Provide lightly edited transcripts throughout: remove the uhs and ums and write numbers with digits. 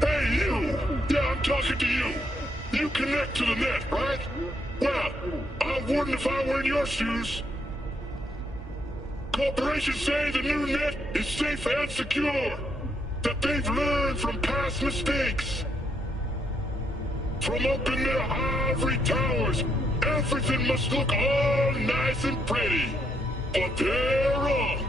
Hey, you! Yeah, I'm talking to you. You connect to the net, right? Well, I wouldn't if I were in your shoes. Corporations say the new net is safe and secure. That they've learned from past mistakes. From up in their ivory towers, everything must look all nice and pretty. But they're wrong.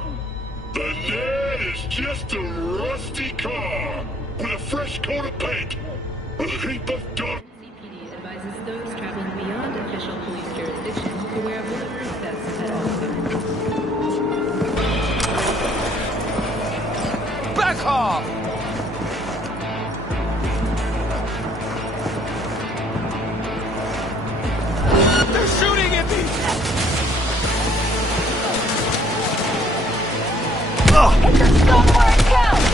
The net is just a rusty car with a fresh coat of paint, a heap of dust. CPD advises those traveling beyond official police jurisdiction to wear bulletproof vests at all times. Back off! They're shooting at me! It's a somewhere account!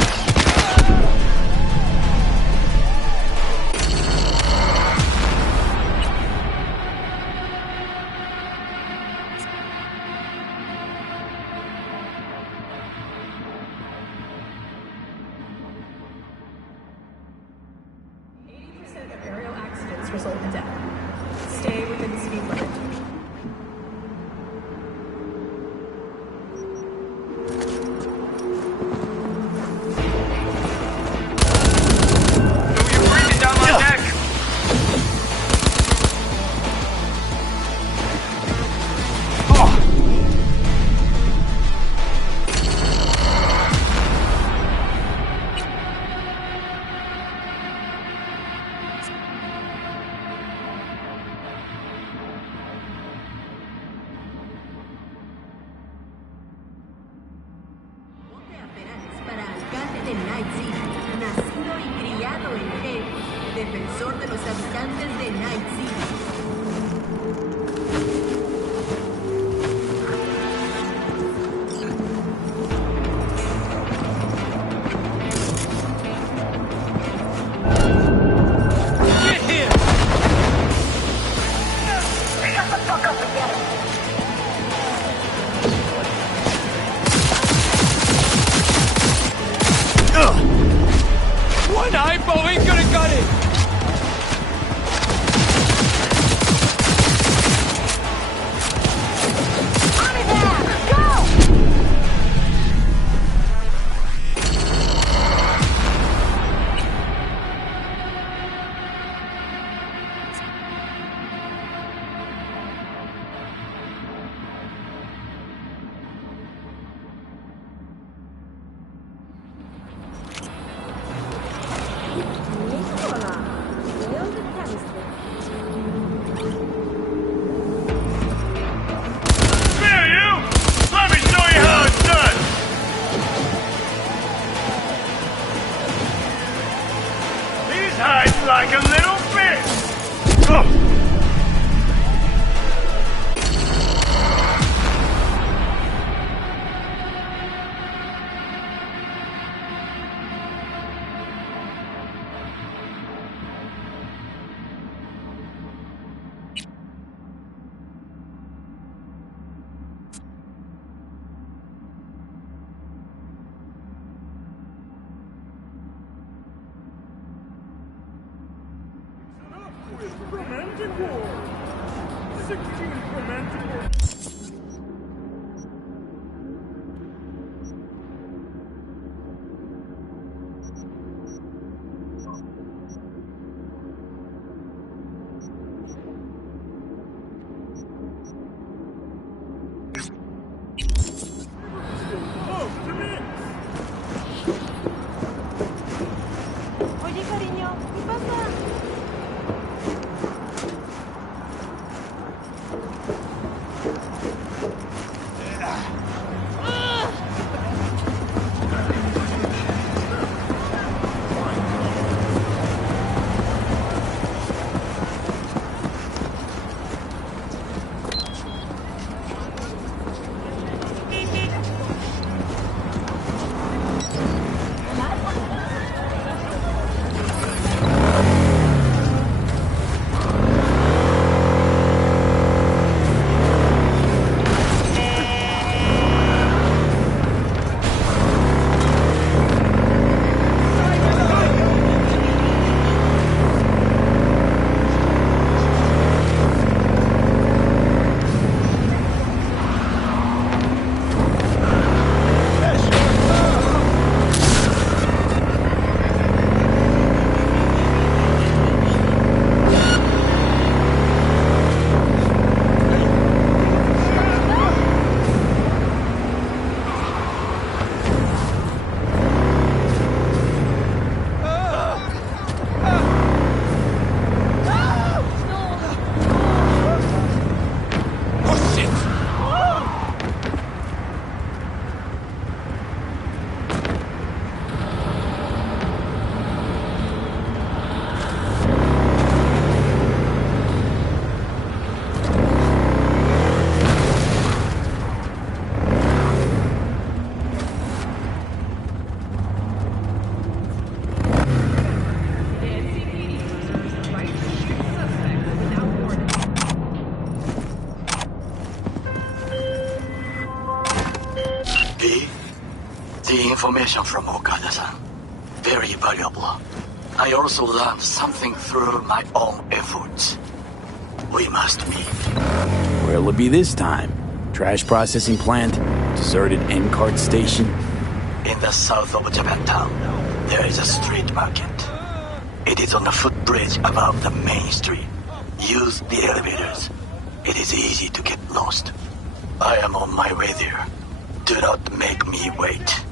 Aerial accidents result in death. Stay within the speed limit. You're breathing down my neck! Para alcalde de Night City, nacido y criado en Hell, defensor de los habitantes de Night City. Get him! Shut the fuck up again! One eyeball ain't gonna cut it! On his ass! Go! Here, you! Let me show you how it's done! These hides like a little fish! Romantic war! 16th romantic war! Oye, cariño, ¿qué pasa? The information from Okada-san, very valuable. I also learned something through my own efforts. We must meet. Where'll it be this time? Trash processing plant? Deserted N-cart station? In the south of Japantown, there is a street market. It is on the footbridge above the main street. Use the elevators. It is easy to get lost. I am on my way there. Do not make me wait.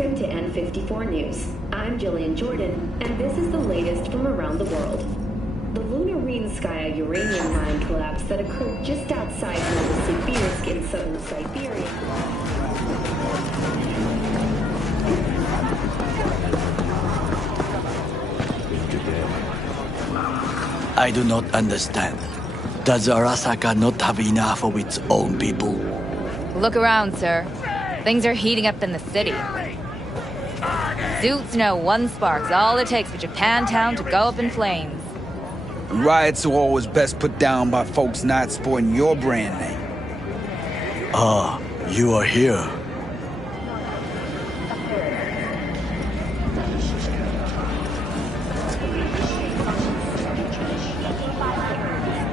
Welcome to N54 News. I'm Jillian Jordan, and this is the latest from around the world. The Lunarinskaya uranium mine collapse that occurred just outside Novosibirsk in southern Siberia. I do not understand. Does Arasaka not have enough of its own people? Look around, sir. Things are heating up in the city. Suits know one spark's all it takes for Japantown to go up in flames. Riots are always best put down by folks not sporting your brand name. Ah, you are here.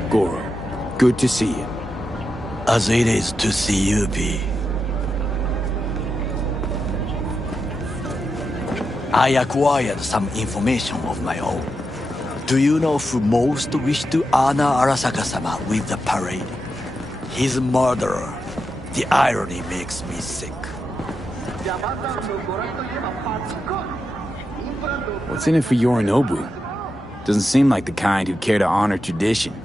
Goro, good to see you. As it is to see you, B. I acquired some information of my own. Do you know who most wished to honor Arasaka-sama with the parade? His murderer. The irony makes me sick. What's in it for Yorinobu? Doesn't seem like the kind who care to honor tradition.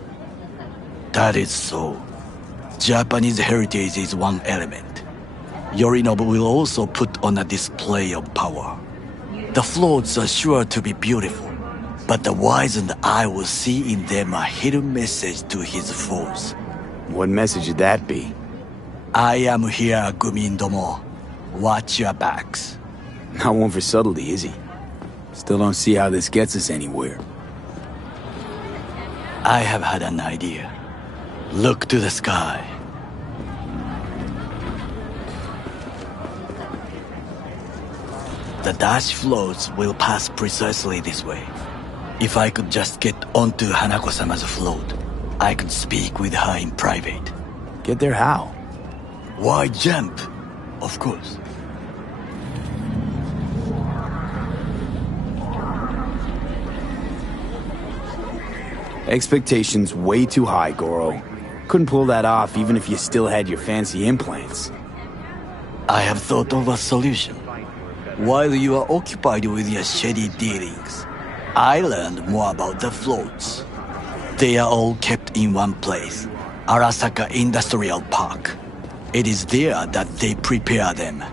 That is so. Japanese heritage is one element. Yorinobu will also put on a display of power. The floats are sure to be beautiful, but the wizened eye will see in them a hidden message to his foes. What message would that be? I am here, Gumindomo. Watch your backs. Not one for subtlety, is he? Still don't see how this gets us anywhere. I have had an idea. Look to the sky. The dash floats will pass precisely this way. If I could just get onto Hanako-sama's float, I could speak with her in private. Get there how? Why jump? Of course. Expectations way too high, Goro. Couldn't pull that off even if you still had your fancy implants. I have thought of a solution. While you are occupied with your shady dealings, I learned more about the floats. They are all kept in one place, Arasaka Industrial Park. It is there that they prepare them.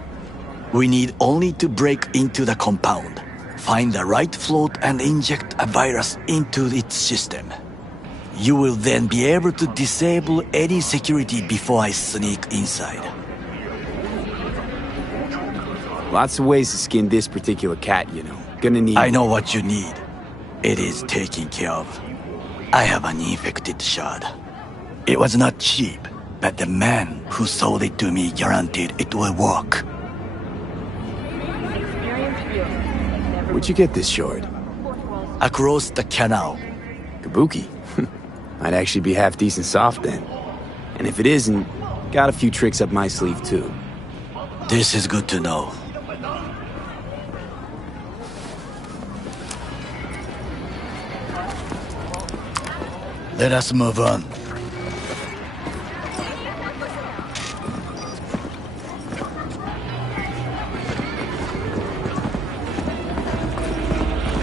We need only to break into the compound, find the right float and inject a virus into its system. You will then be able to disable any security before I sneak inside. Lots of ways to skin this particular cat, you know. Gonna need... I know what you need. It is taken care of. I have an infected shard. It was not cheap, but the man who sold it to me guaranteed it will work. Where'd you get this shard? Across the canal. Kabuki? Might actually be half decent soft then. And if it isn't, got a few tricks up my sleeve too. This is good to know. Let us move on.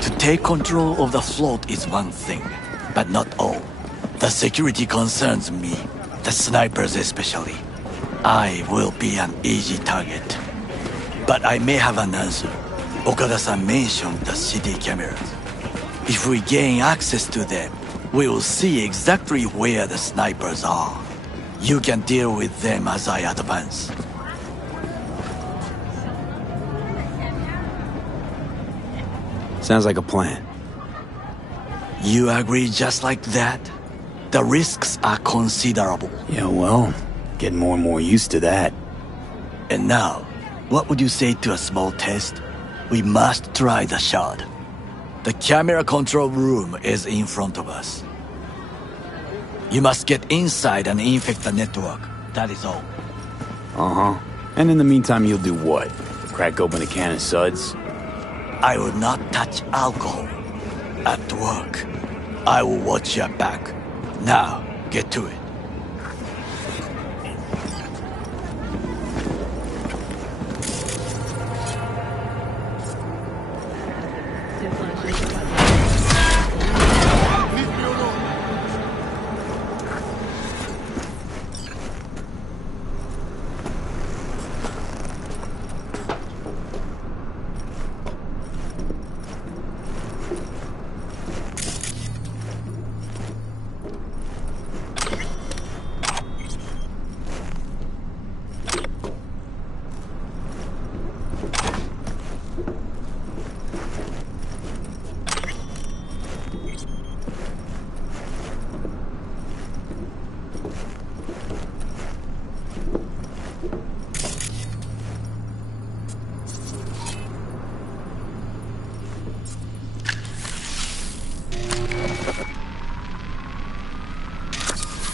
To take control of the float is one thing, but not all. The security concerns me, the snipers especially. I will be an easy target. But I may have an answer. Okada-san mentioned the city cameras. If we gain access to them, we will see exactly where the snipers are. You can deal with them as I advance. Sounds like a plan. You agree just like that? The risks are considerable. Yeah, well, getting more and more used to that. And now, what would you say to a small test? We must try the shard. The camera control room is in front of us. You must get inside and infect the network. That is all. Uh-huh. And in the meantime, you'll do what? Crack open a can of suds? I will not touch alcohol. At work, I will watch your back. Now, get to it.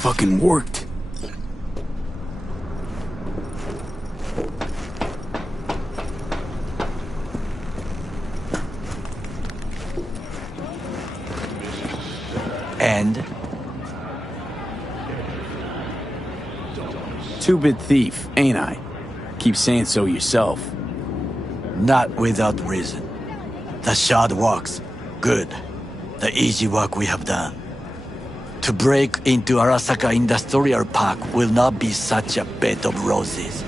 Fucking worked. end? Two-bit thief, ain't I? Keep saying so yourself. Not without reason. The shard works. Good. The easy work we have done. To break into Arasaka Industrial Park will not be such a bed of roses.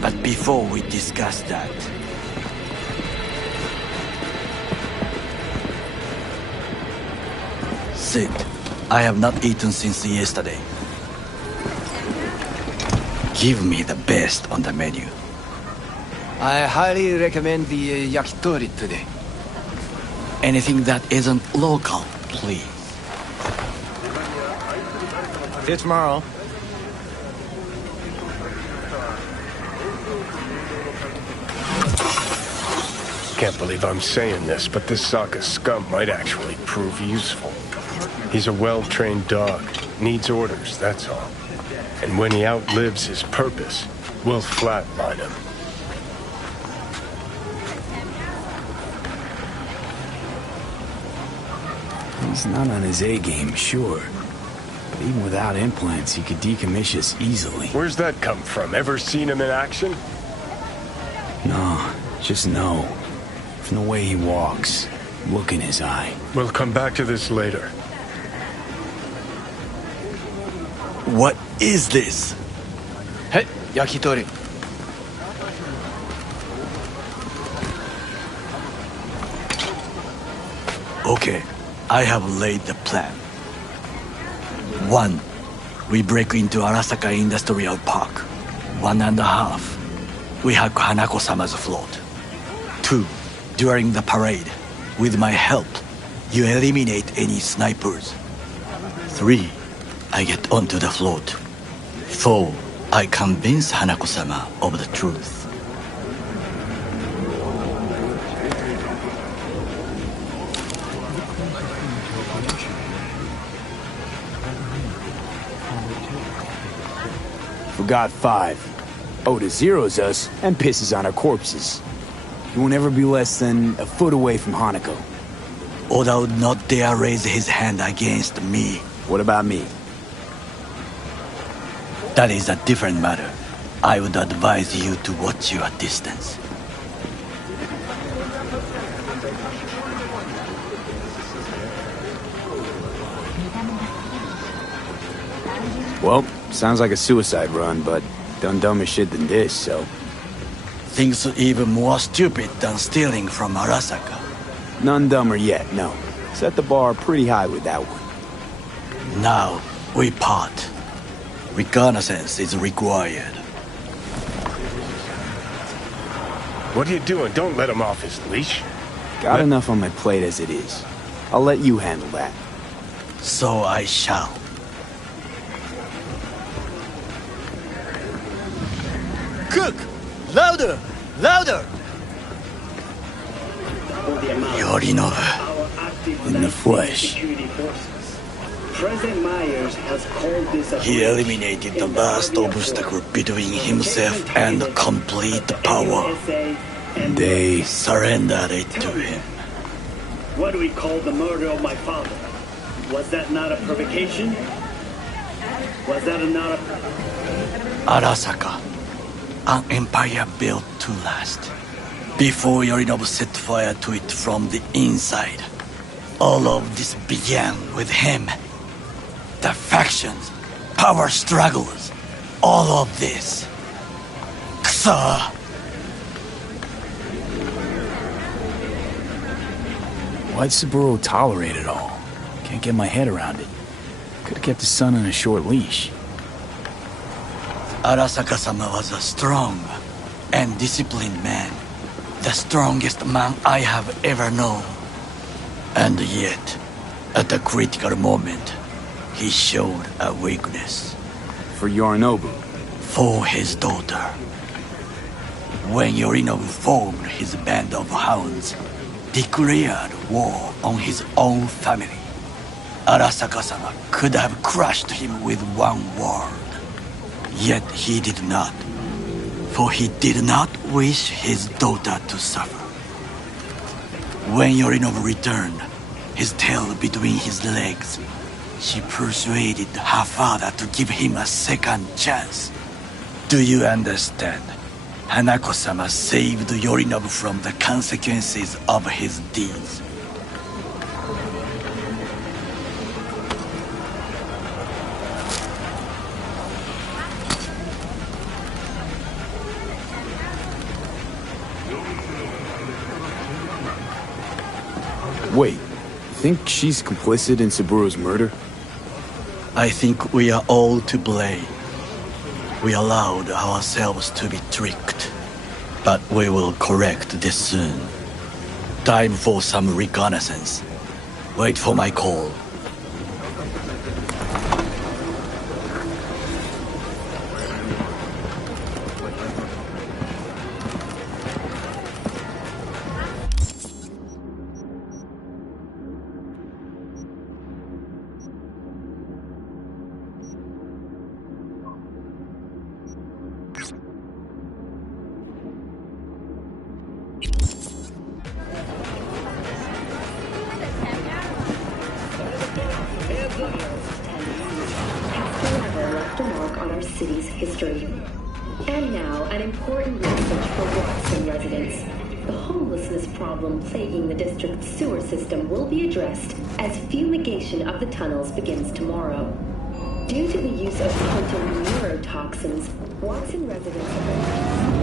But before we discuss that... Sit. I have not eaten since yesterday. Give me the best on the menu. I highly recommend the yakitori today. Anything that isn't local, please. See you tomorrow. Can't believe I'm saying this, but this Sokka scum might actually prove useful. He's a well-trained dog. Needs orders, that's all. And when he outlives his purpose, we'll flatline him. He's not on his A-game, sure. But even without implants, he could decommission us easily. Where's that come from? Ever seen him in action? No, just no. From the way he walks, look in his eye. We'll come back to this later. What is this? Hey, yakitori. Okay, I have laid the plan. 1. We break into Arasaka Industrial Park. 1.5. We hack Hanako-sama's float. 2. During the parade, with my help, you eliminate any snipers. 3. I get onto the float. 4. I convince Hanako-sama of the truth. Forgot 5. Oda zeroes us and pisses on our corpses. He won't ever be less than a foot away from Hanako. Oda would not dare raise his hand against me. What about me? That is a different matter. I would advise you to watch your distance. Well, sounds like a suicide run, but done dumber shit than this, so... Things even more stupid than stealing from Arasaka. None dumber yet, no. Set the bar pretty high with that one. Now, we part. Reconnaissance is required. What are you doing? Don't let him off his leash. Got enough on my plate as it is. I'll let you handle that. So I shall. Cook! Louder! Louder! Yorinobu. In the flesh. President Myers has called this a... He eliminated the last obstacle between himself and complete power. They surrendered it to him. What do we call the murder of my father? Was that not a provocation? Was that not a... Arasaka. An empire built to last. Before Yorinobu set fire to it from the inside. All of this began with him. The factions, power struggles, all of this. Kusa! Why'd Saburo tolerate it all? Can't get my head around it. Could've kept his son on a short leash. Arasaka-sama was a strong and disciplined man. The strongest man I have ever known. And yet, at a critical moment, he showed a weakness. For Yorinobu? For his daughter. When Yorinobu formed his band of hounds, declared war on his own family, Arasaka-sama could have crushed him with one word. Yet he did not. For he did not wish his daughter to suffer. When Yorinobu returned, his tail between his legs, She persuaded her father to give him a second chance. Do you understand? Hanako-sama saved Yorinobu from the consequences of his deeds. Wait, you think she's complicit in Saburo's murder? I think we are all to blame. We allowed ourselves to be tricked. But we will correct this soon. Time for some reconnaissance. Wait for my call. Left a mark on our city's history. And now, an important message for Watson residents. The homelessness problem plaguing the district's sewer system will be addressed as fumigation of the tunnels begins tomorrow. Due to the use of potent neurotoxins, Watson residents have been...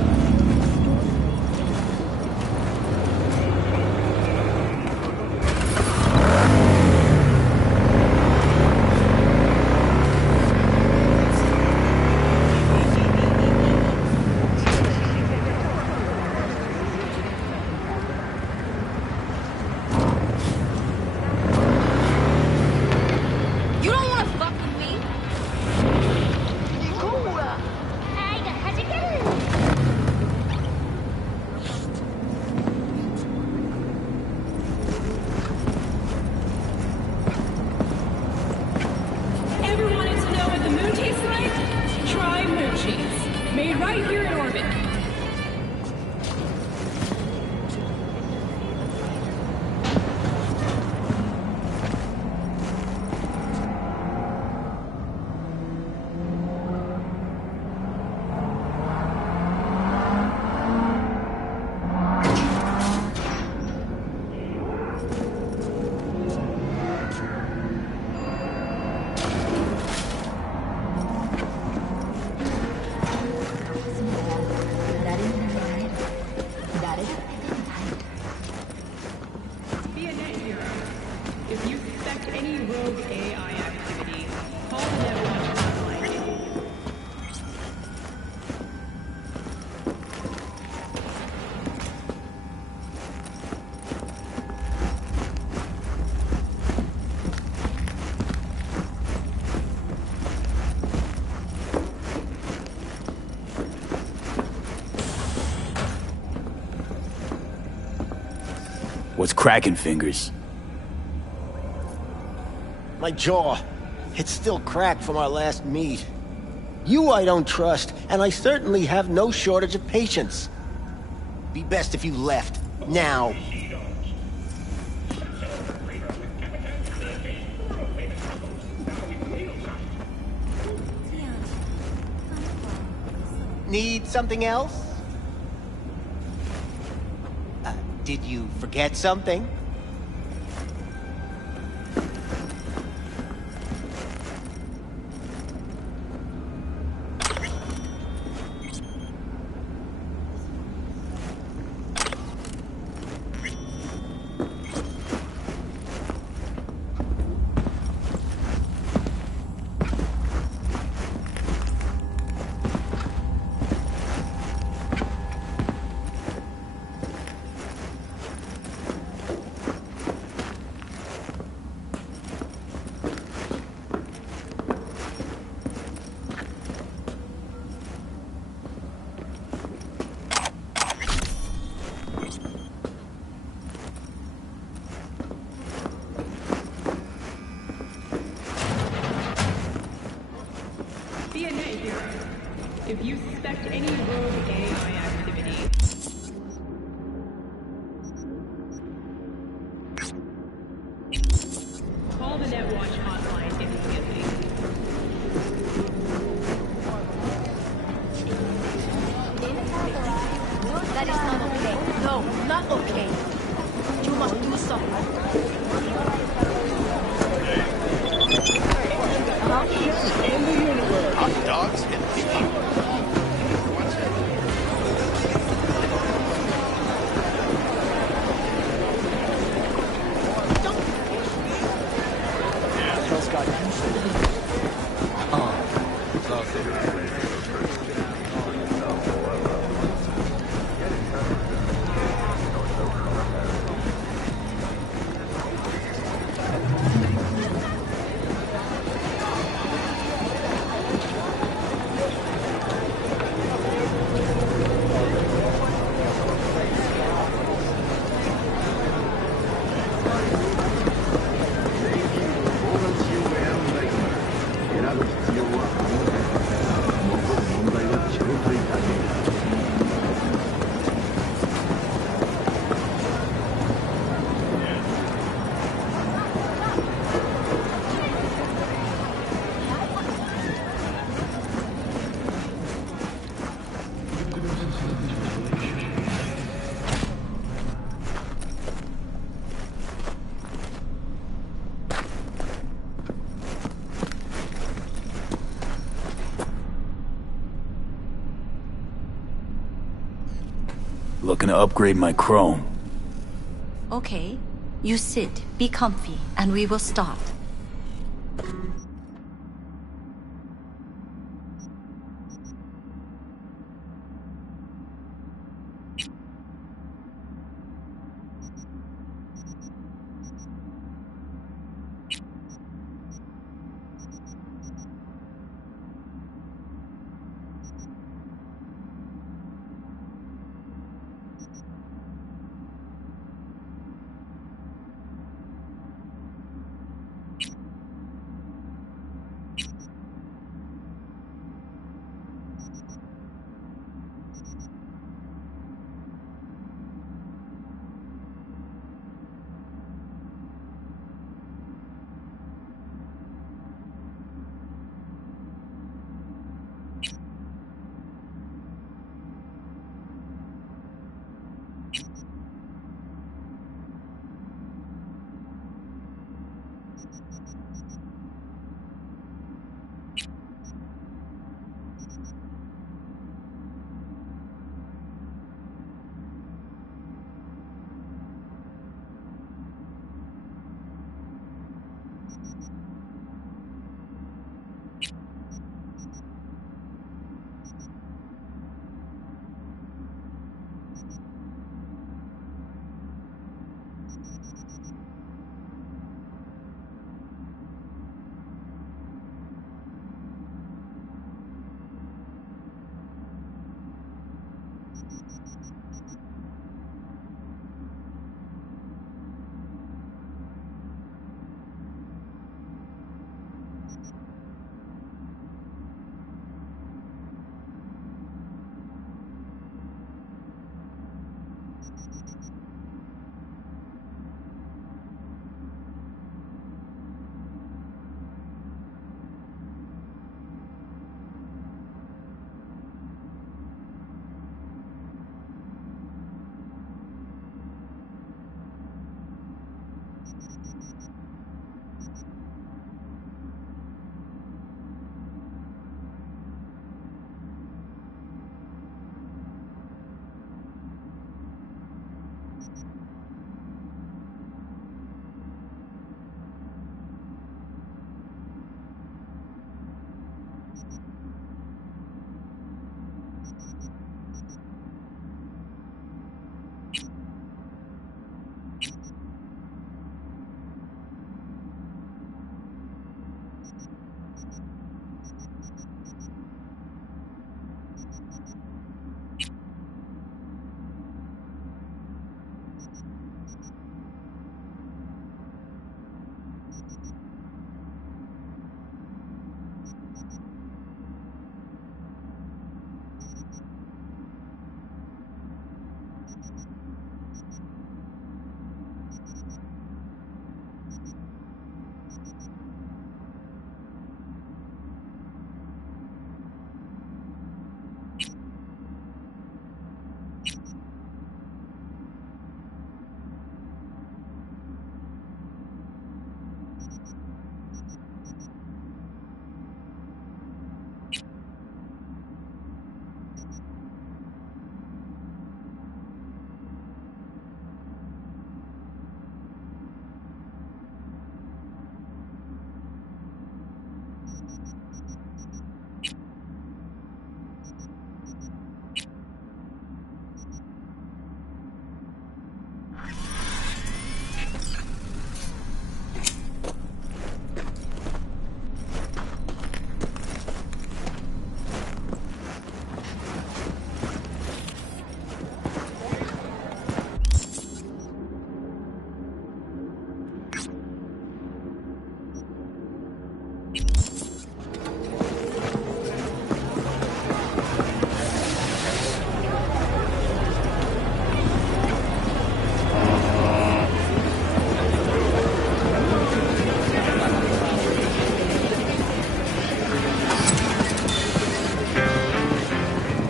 What's cracking, Fingers? My jaw. It's still cracked from our last meet. You I don't trust, and I certainly have no shortage of patience. Be best if you left. Now. Need something else? Did you forget something? If you suspect any rogue AI activity... Call the Netwatch hotline if Hot dogs and tequila. Looking to upgrade my chrome. Okay. You sit, be comfy, and we will start.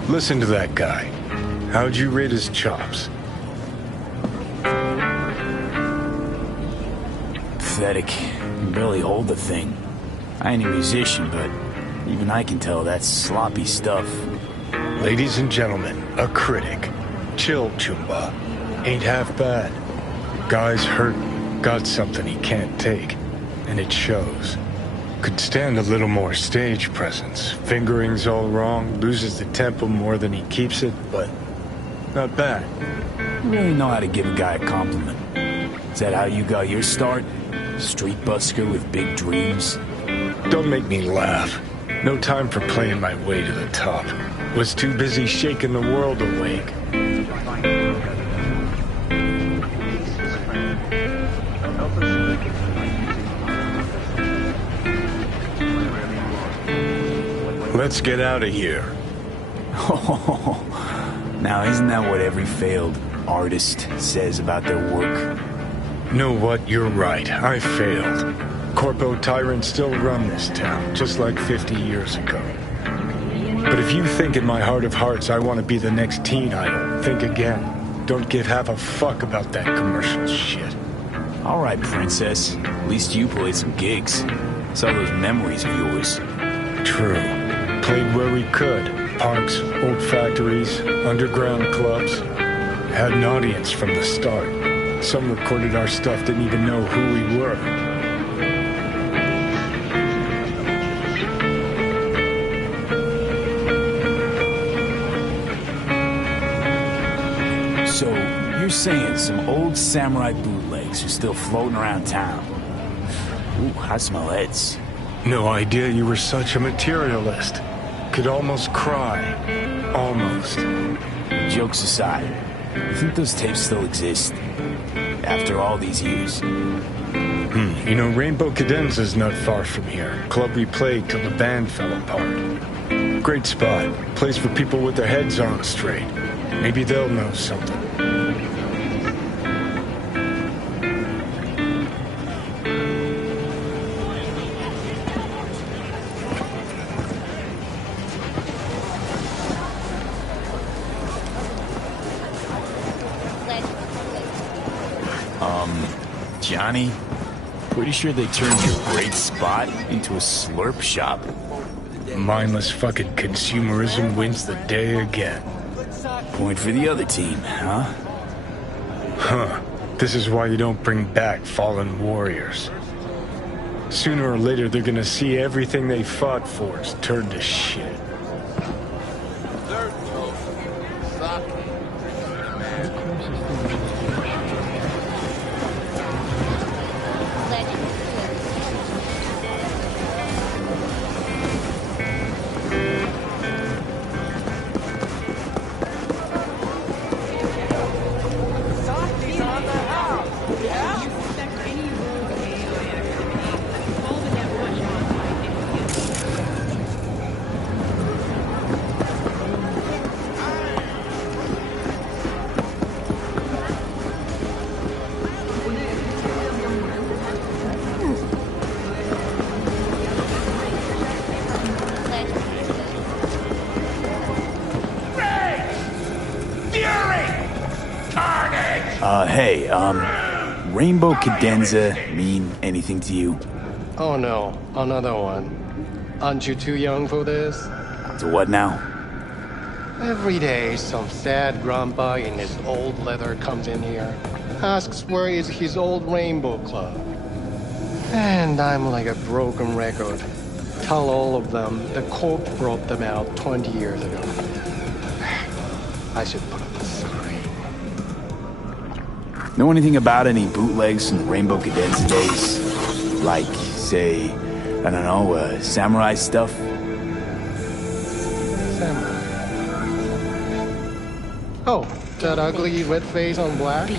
Listen to that guy. How'd you rate his chops? Pathetic. Can barely hold the thing. I ain't a musician, but even I can tell that's sloppy stuff. Ladies and gentlemen, a critic. Chill, Chumba. Ain't half bad. Guy's hurt, got something he can't take, and it shows. Could stand a little more stage presence. Fingering's all wrong, loses the tempo more than he keeps it, but not bad. You really know how to give a guy a compliment. Is that how you got your start? Street busker with big dreams? Don't make me laugh. No time for playing my way to the top. Was too busy shaking the world awake. Let's get out of here. Now isn't that what every failed artist says about their work? Know what? You're right. I failed. Corpo tyrants still run this town, just like 50 years ago. But if you think in my heart of hearts I want to be the next teen idol, think again. Don't give half a fuck about that commercial shit. All right, princess. At least you played some gigs. Saw those memories of yours. True. Played where we could. Parks, old factories, underground clubs. Had an audience from the start. Some recorded our stuff, didn't even know who we were. So, you're saying some old samurai bootlegs are still floating around town? Ooh, I smell heads. No idea you were such a materialist. Could almost cry. Almost. Jokes aside, you think those tapes still exist? After all these years? You know, Rainbow Cadenza's not far from here. Club we played till the band fell apart. Great spot. Place for people with their heads on straight. Maybe they'll know something. Johnny, pretty sure they turned your great spot into a slurp shop. Mindless fucking consumerism wins the day again. Point for the other team, huh? Huh. This is why you don't bring back fallen warriors. Sooner or later, they're gonna see everything they fought for is turned to shit. Rainbow Cadenza mean anything to you? Oh no, another one. Aren't you too young for this? To what now? Every day, some sad grandpa in his old leather comes in here, asks where is his old Rainbow Club. And I'm like a broken record. Tell all of them the Corp brought them out 20 years ago. I should put up a sign. Know anything about any bootlegs from the Rainbow Cadenza days? Like, say, I don't know, samurai stuff? Samurai. Oh, that ugly red face on black?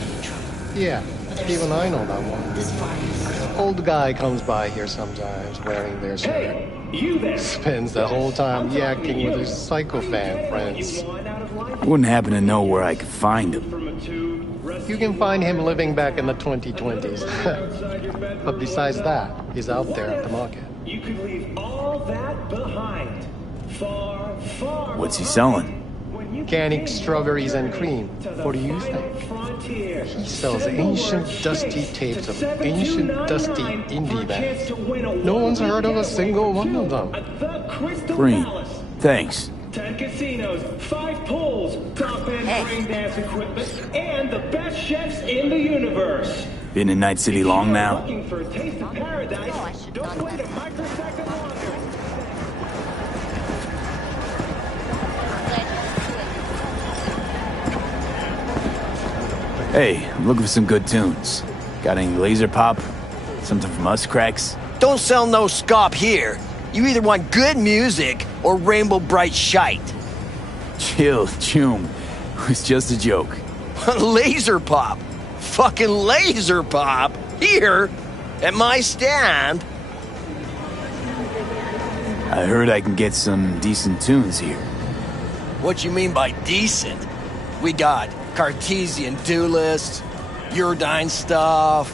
Yeah, even I know that one. Old guy comes by here sometimes wearing their shirt. Hey, you there! Spends the whole time yakking with his psychofan friends. I wouldn't happen to know where I could find him. You can find him living back in the 2020s. But besides that, he's out there at the market. You could leave all that behind. Far, far. What's he selling? Canning strawberries and cream. What do you think? He sells ancient dusty tapes of ancient dusty indie bands. No one's heard of a single one of them. Green. Thanks. 10 casinos, 5 pools, top-end rain dance equipment, and the best chefs in the universe. Been in Night City long now? Looking for a taste of paradise? Don't wait a microsecond longer. Hey, I'm looking for some good tunes. Got any laser pop? Something from Us Cracks? Don't sell no scop here. You either want good music or rainbow bright shite. Chill, Choom. It was just a joke. Laser pop. Fucking laser pop. Here, at my stand. I heard I can get some decent tunes here. What you mean by decent? We got Cartesian Duelist, Uridine stuff,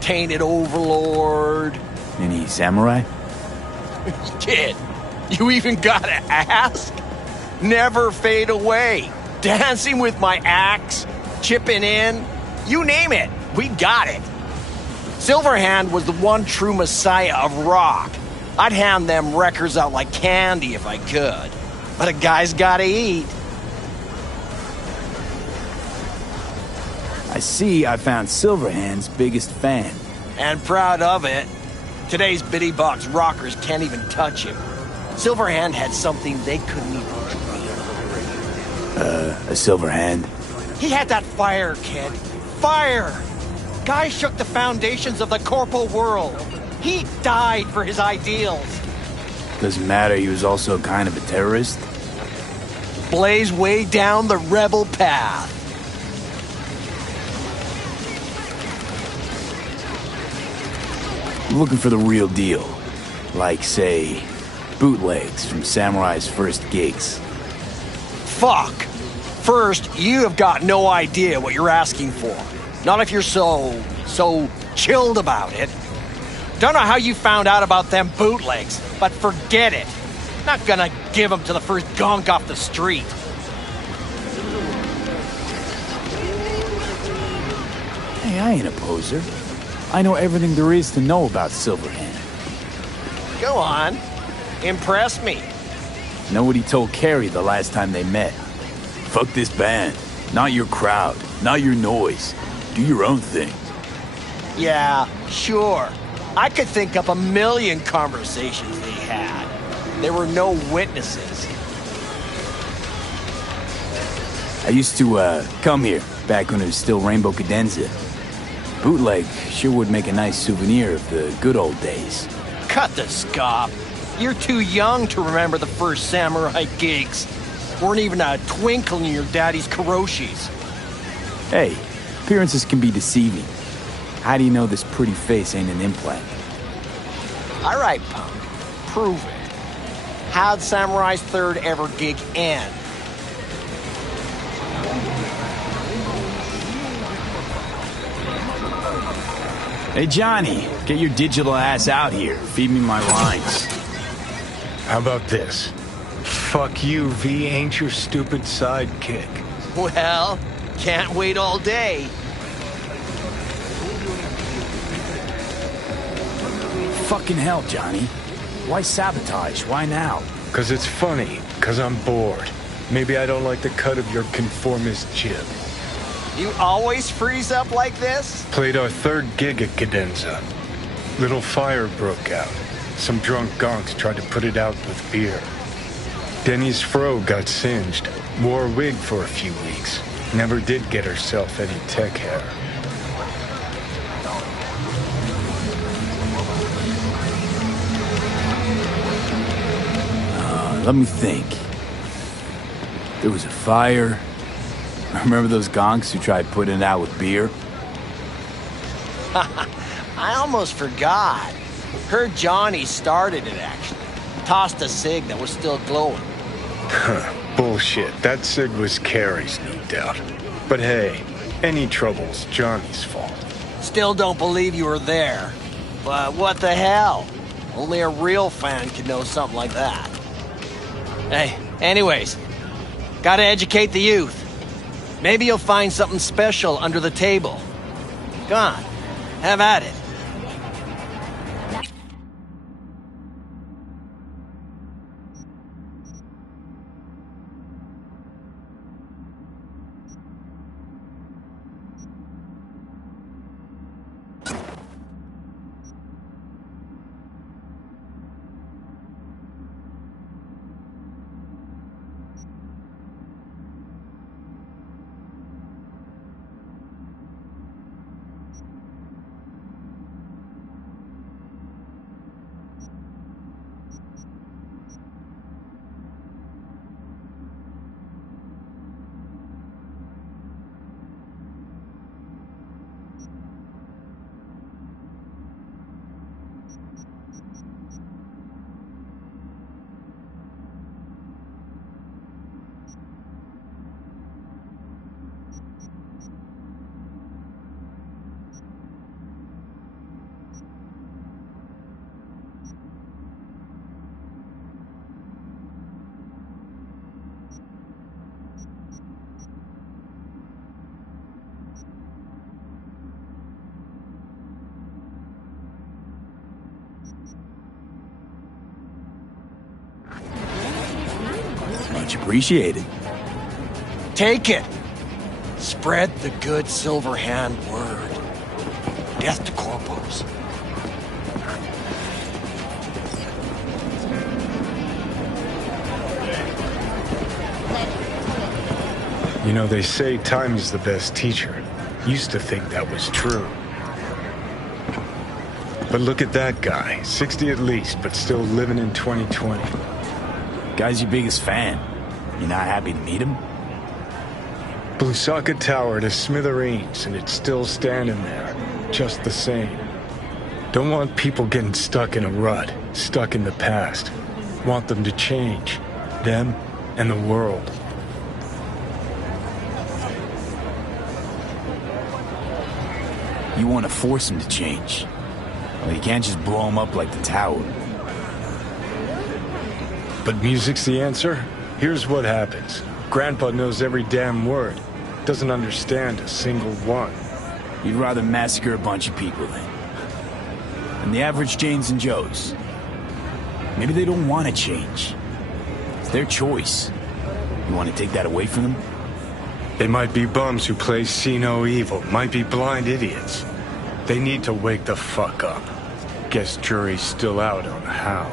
Tainted Overlord. Any samurai? Kid, you even gotta ask? Never Fade Away, Dancing with My Axe, Chipping In, you name it, we got it. Silverhand was the one true messiah of rock. I'd hand them records out like candy if I could. But a guy's gotta eat. I see I found Silverhand's biggest fan. And proud of it. Today's bitty box rockers can't even touch him. Silverhand had something they couldn't even dream. A Silverhand? He had that fire, kid. Fire! Guy shook the foundations of the corporal world. He died for his ideals. Doesn't matter, he was also kind of a terrorist. Blaze way down the rebel path. I'm looking for the real deal. Like, say, bootlegs from Samurai's first gigs. Fuck! First, you have got no idea what you're asking for. Not if you're so chilled about it. Don't know how you found out about them bootlegs, but forget it. Not gonna give them to the first gonk off the street. Hey, I ain't a poser. I know everything there is to know about Silverhand. Go on. Impress me. Know what he told Carrie the last time they met? Fuck this band. Not your crowd. Not your noise. Do your own thing. Yeah, sure. I could think up a million conversations they had. There were no witnesses. I used to, come here, back when it was still Rainbow Cadenza. Bootleg sure would make a nice souvenir of the good old days. Cut the scop. You're too young to remember the first samurai gigs. Weren't even a twinkle in your daddy's karoshis. Hey, appearances can be deceiving. How do you know this pretty face ain't an implant? All right, punk. Prove it. How'd Samurai's third ever gig end? Hey, Johnny, get your digital ass out here. Feed me my lines. How about this? Fuck you, V ain't your stupid sidekick. Well, can't wait all day. fucking hell, Johnny? Why sabotage? Why now? 'Cause it's funny. 'Cause I'm bored. Maybe I don't like the cut of your conformist jib. You always freeze up like this? Played our third gig at Cadenza. Little fire broke out. Some drunk gonks tried to put it out with beer. Denny's fro got singed. Wore a wig for a few weeks. Never did get herself any tech hair. Let me think. There was a fire. Remember those gonks who tried putting it out with beer? I almost forgot. Heard Johnny started it, actually. Tossed a cig that was still glowing. Bullshit. That cig was Carrie's, no doubt. But hey, any trouble's Johnny's fault. Still don't believe you were there. But what the hell? Only a real fan could know something like that. Hey, anyways, gotta educate the youth. Maybe you'll find something special under the table. Go on, have at it. Much appreciated. Take it. Spread the good Silver Hand word. Death to corpos. You know, they say time is the best teacher. Used to think that was true. But look at that guy. 60 at least, but still living in 2020. Guy's your biggest fan. You're not happy to meet him? Blusaka Tower to smithereens, and it's still standing there. Just the same. Don't want people getting stuck in a rut, stuck in the past. Want them to change. Them and the world. You want to force him to change. Well, you can't just blow him up like the tower. But music's the answer? Here's what happens. Grandpa knows every damn word. Doesn't understand a single one. You'd rather massacre a bunch of people then. And the average Janes and Joes. Maybe they don't want to change. It's their choice. You want to take that away from them? They might be bums who play see no evil. Might be blind idiots. They need to wake the fuck up. Guess jury's still out on how.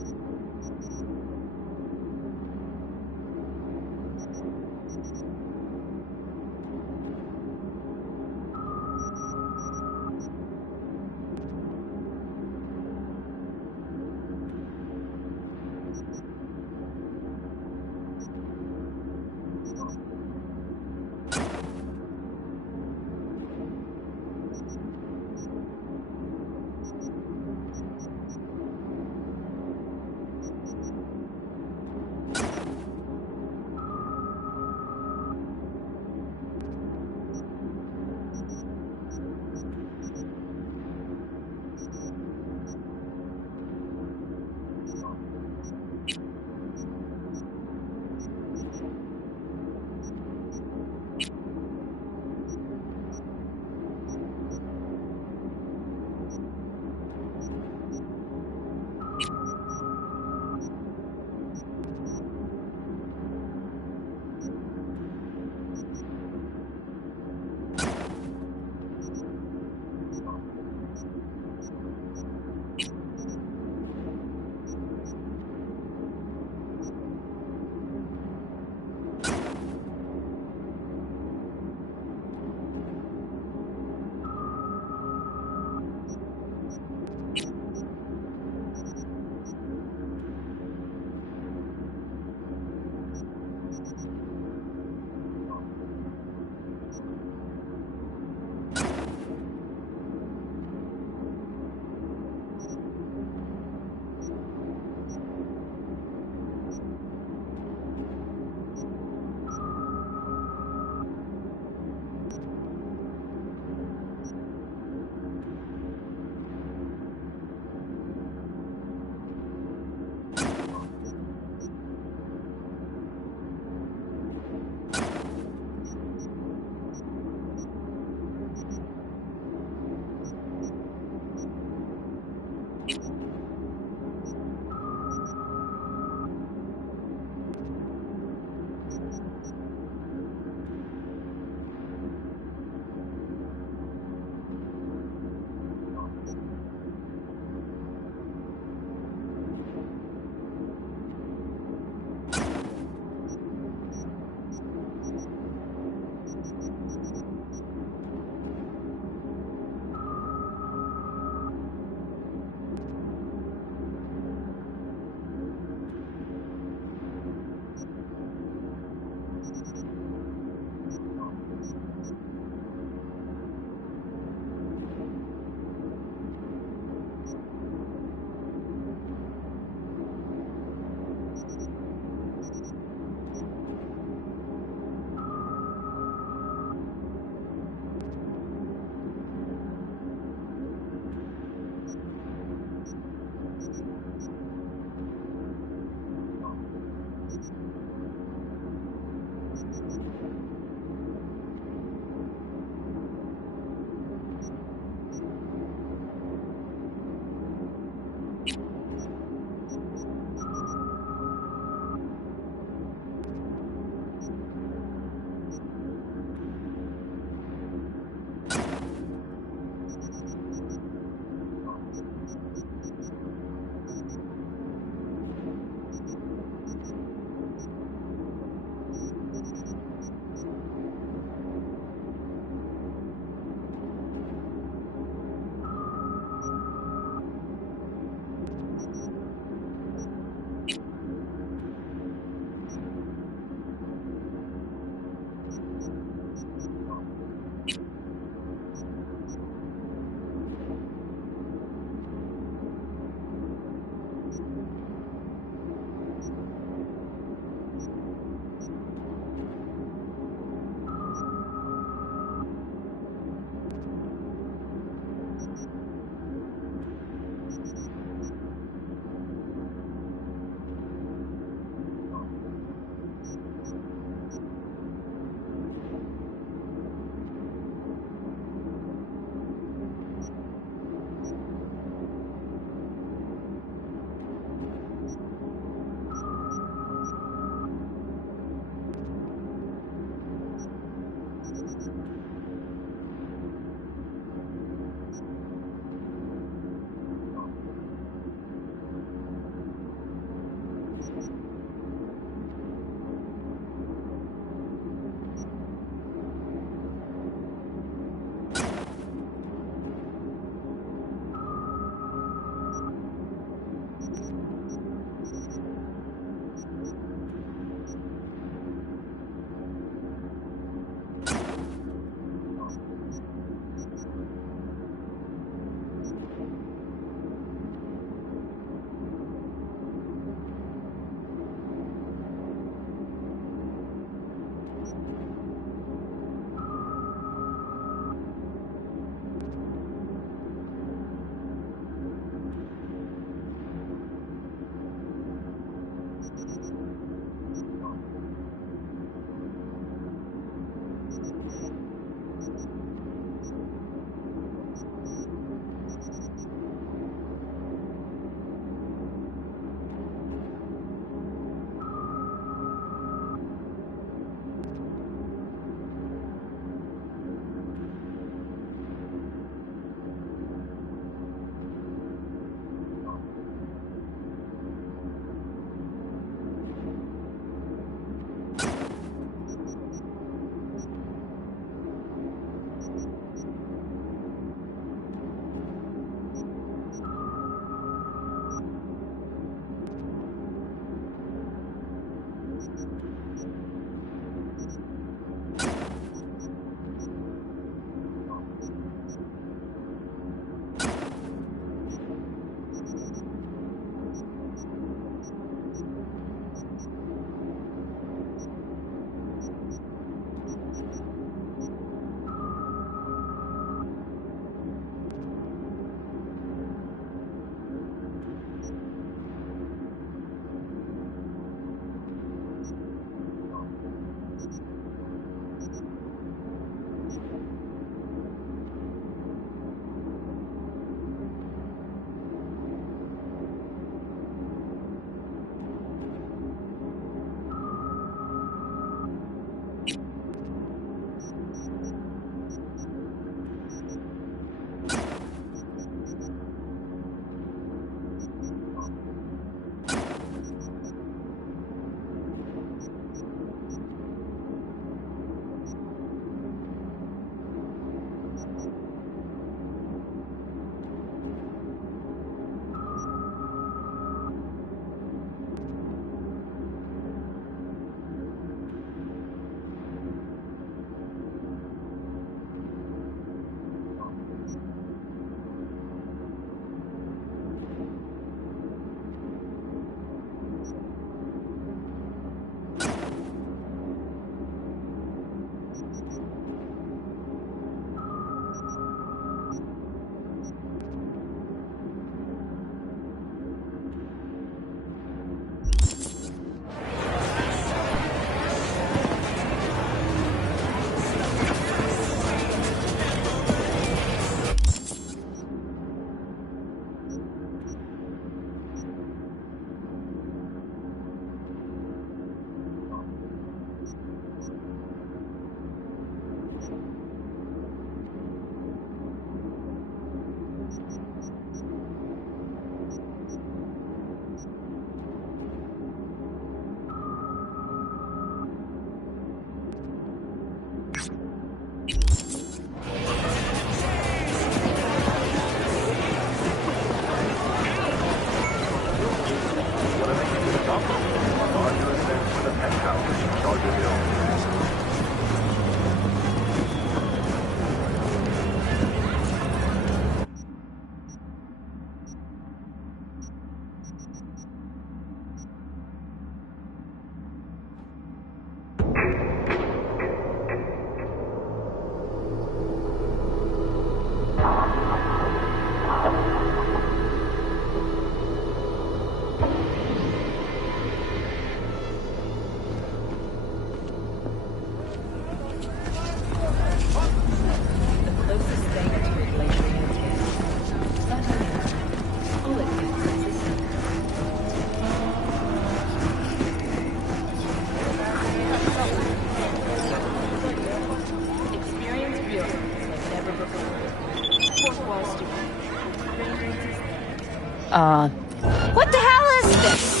What the hell is this?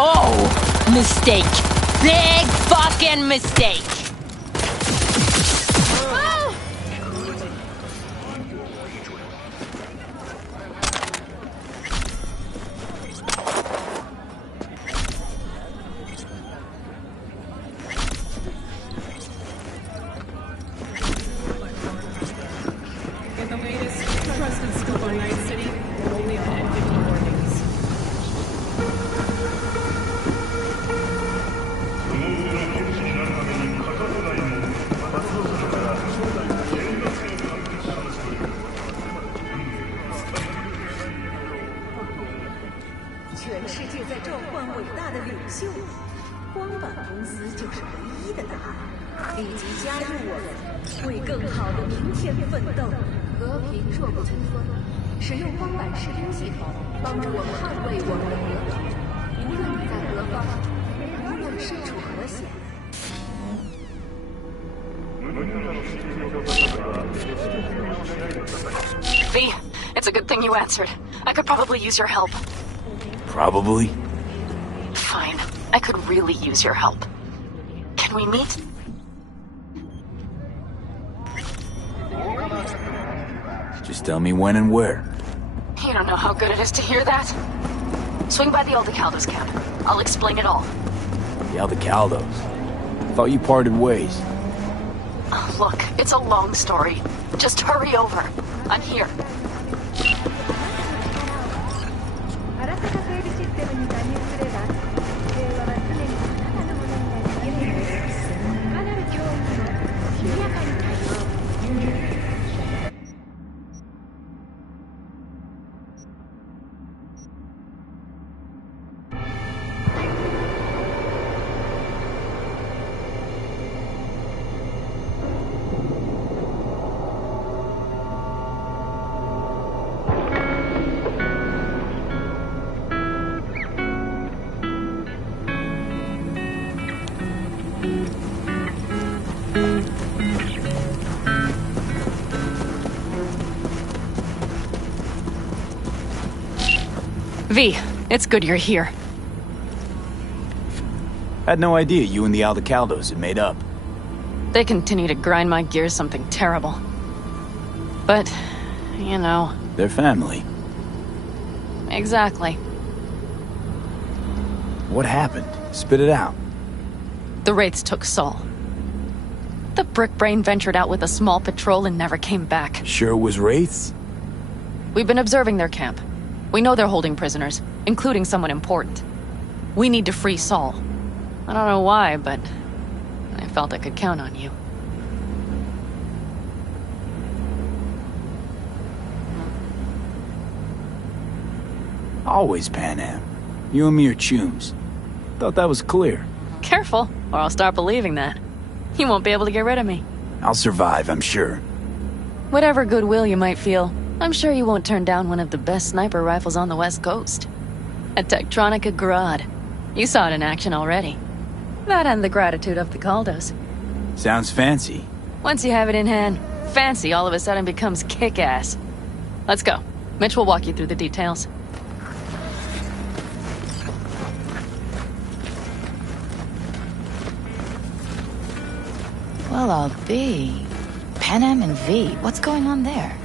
Oh, mistake. Big fucking mistake. 全世界在召唤伟大的领袖，光板公司就是唯一的答案。立即加入我们，为更好的明天奋斗。和平弱不禁风，使用光板士兵系统，帮助我们捍卫我们的和平。无论你在何方，无论身处何险。V, it's a good thing you answered. I could probably use your help. Probably? Fine. I could really use your help. Can we meet? Just tell me when and where. You don't know how good it is to hear that. Swing by the Aldecaldos camp. I'll explain it all. The Aldecaldos? Thought you parted ways. Oh, look, it's a long story. Just hurry over. I'm here. V, it's good you're here. Had no idea you and the Aldecaldos had made up. They continue to grind my gears something terrible. But, you know... They're family. Exactly. What happened? Spit it out. The Wraiths took Saul. The Brickbrain ventured out with a small patrol and never came back. Sure it was Wraiths? We've been observing their camp. We know they're holding prisoners, including someone important. We need to free Saul. I don't know why, but I felt I could count on you. Always Pan Am. You and me are chums. Thought that was clear. Careful, or I'll start believing that. You won't be able to get rid of me. I'll survive, I'm sure. Whatever goodwill you might feel, I'm sure you won't turn down one of the best sniper rifles on the West Coast. A Tektronica Grad. You saw it in action already. That and the gratitude of the Caldos. Sounds fancy. Once you have it in hand, fancy all of a sudden becomes kick-ass. Let's go. Mitch will walk you through the details. Well, I'll be. Pan Am and V, what's going on there?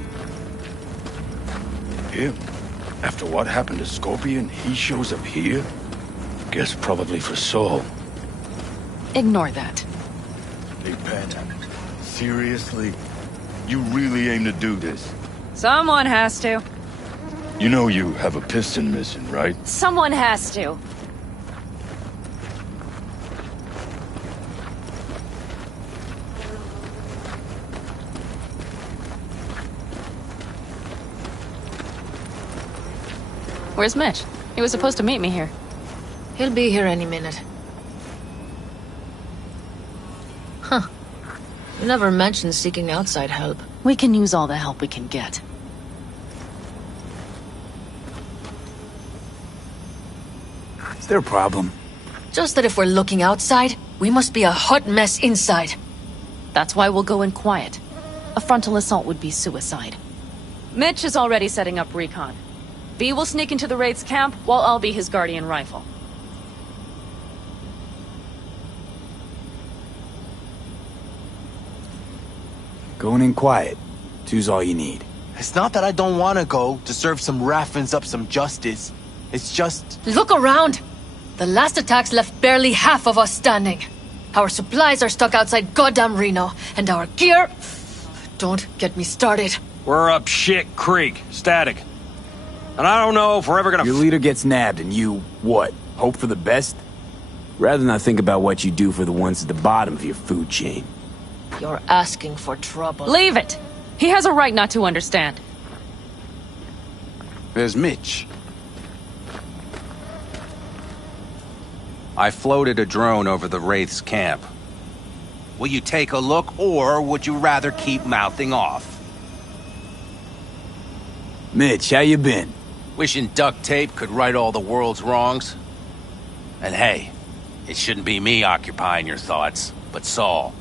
Him? After what happened to Scorpion, he shows up here? Guess probably for Saul. Ignore that. Hey, Pan, seriously? You really aim to do this? Someone has to. You know you have a piston missing, right? Someone has to. Where's Mitch? He was supposed to meet me here. He'll be here any minute. Huh. You never mentioned seeking outside help. We can use all the help we can get. Is there a problem? Just that if we're looking outside, we must be a hot mess inside. That's why we'll go in quiet. A frontal assault would be suicide. Mitch is already setting up recon. V will sneak into the Wraith's camp, while I'll be his guardian rifle. Going in quiet. Two's all you need. It's not that I don't want to go to serve some Raffins up some justice. It's just... Look around! The last attacks left barely half of us standing. Our supplies are stuck outside goddamn Reno, and our gear... Don't get me started. We're up shit creek. Static. And I don't know if we're ever gonna... Your leader gets nabbed and you, what, hope for the best? Rather not think about what you do for the ones at the bottom of your food chain. You're asking for trouble. Leave it! He has a right not to understand. There's Mitch. I floated a drone over the Wraith's camp. Will you take a look, or would you rather keep mouthing off? Mitch, how you been? Wishing duct tape could right all the world's wrongs? And hey, it shouldn't be me occupying your thoughts, but Saul.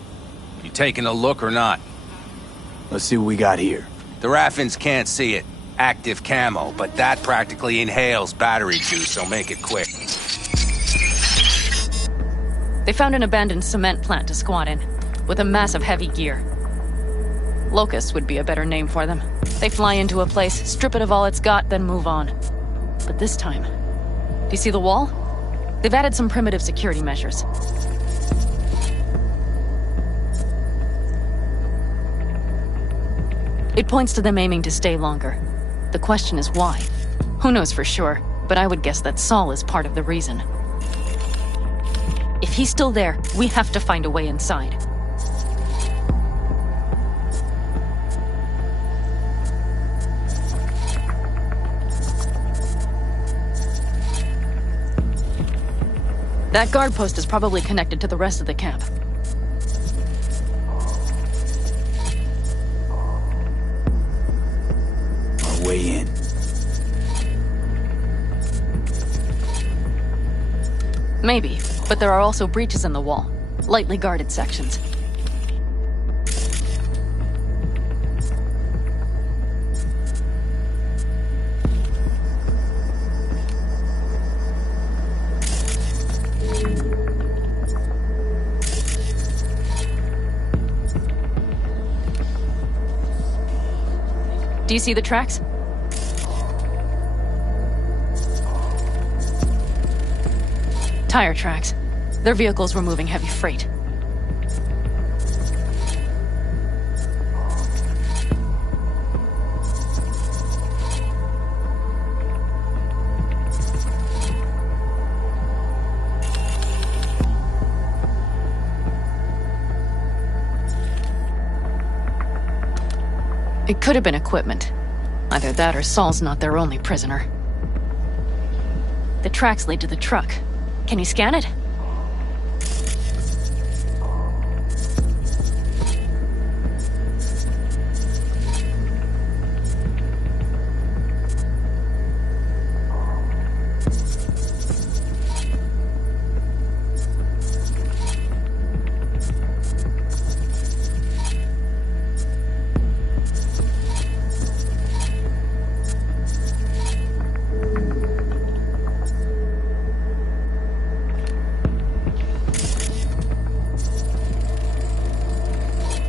You taking a look or not? Let's see what we got here. The Raffins can't see it. Active camo, but that practically inhales battery juice, so make it quick. They found an abandoned cement plant to squat in, with a mass of heavy gear. Locusts would be a better name for them. They fly into a place, strip it of all it's got, then move on. But this time... Do you see the wall? They've added some primitive security measures. It points to them aiming to stay longer. The question is why? Who knows for sure, but I would guess that Saul is part of the reason. If he's still there, we have to find a way inside. That guard post is probably connected to the rest of the camp. Our way in. Maybe, but there are also breaches in the wall. Lightly guarded sections. Do you see the tracks? Tire tracks. Their vehicles were moving heavy freight. It could have been equipment. Either that or Saul's not their only prisoner. The tracks lead to the truck. Can you scan it?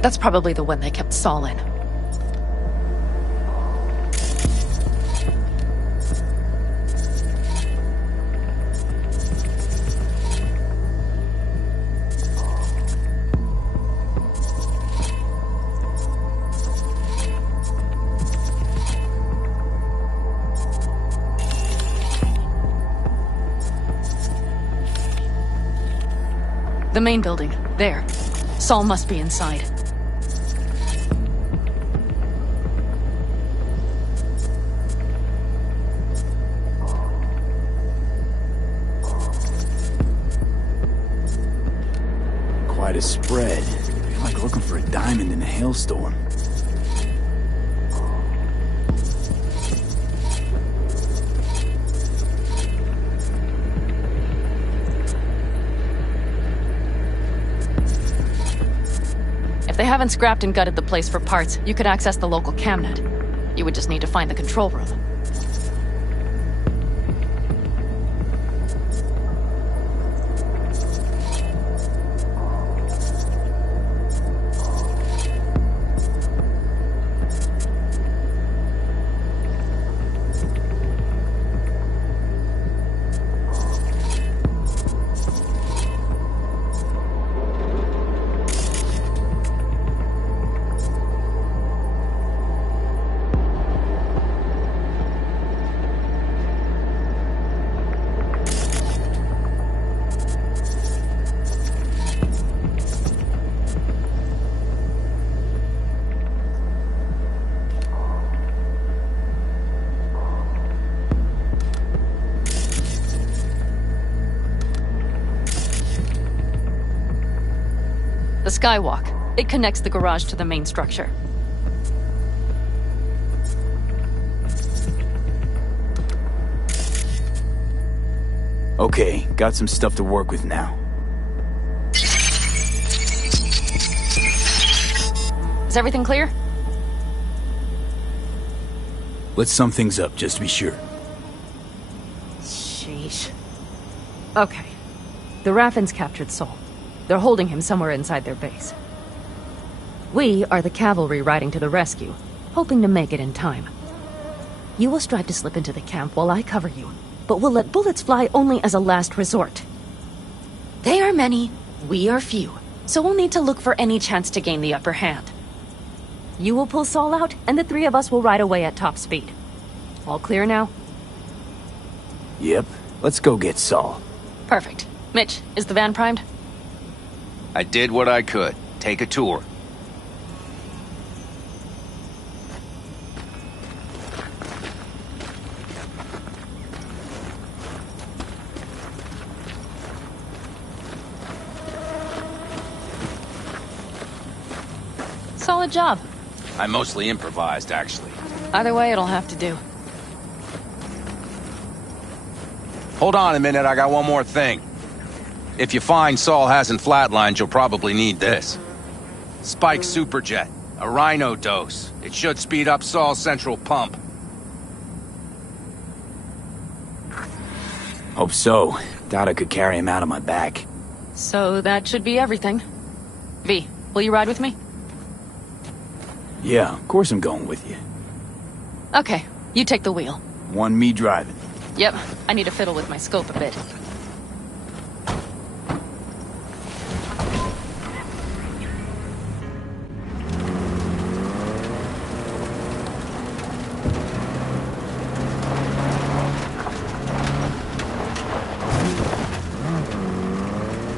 That's probably the one they kept Saul in. The main building, there. Saul must be inside. Quite a spread. I feel like looking for a diamond in a hailstorm. If they haven't scrapped and gutted the place for parts, you could access the local camnet. You would just need to find the control room. The skywalk. It connects the garage to the main structure. Okay, got some stuff to work with now. Is everything clear? Let's sum things up, just to be sure. Sheesh. Okay. The Raffens captured Saul. They're holding him somewhere inside their base. We are the cavalry riding to the rescue, hoping to make it in time. You will strive to slip into the camp while I cover you, but we'll let bullets fly only as a last resort. They are many, we are few, so we'll need to look for any chance to gain the upper hand. You will pull Saul out, and the three of us will ride away at top speed. All clear now? Yep, let's go get Saul. Perfect. Mitch, is the van primed? I did what I could. Take a tour. Solid job. I mostly improvised, actually. Either way, it'll have to do. Hold on a minute, I got one more thing. If you find Saul hasn't flatlined, you'll probably need this. Spike Superjet, a Rhino dose. It should speed up Saul's central pump. Hope so. Doubt I could carry him out on my back. So that should be everything. V, will you ride with me? Yeah, of course I'm going with you. Okay, you take the wheel. One me driving. Yep, I need to fiddle with my scope a bit.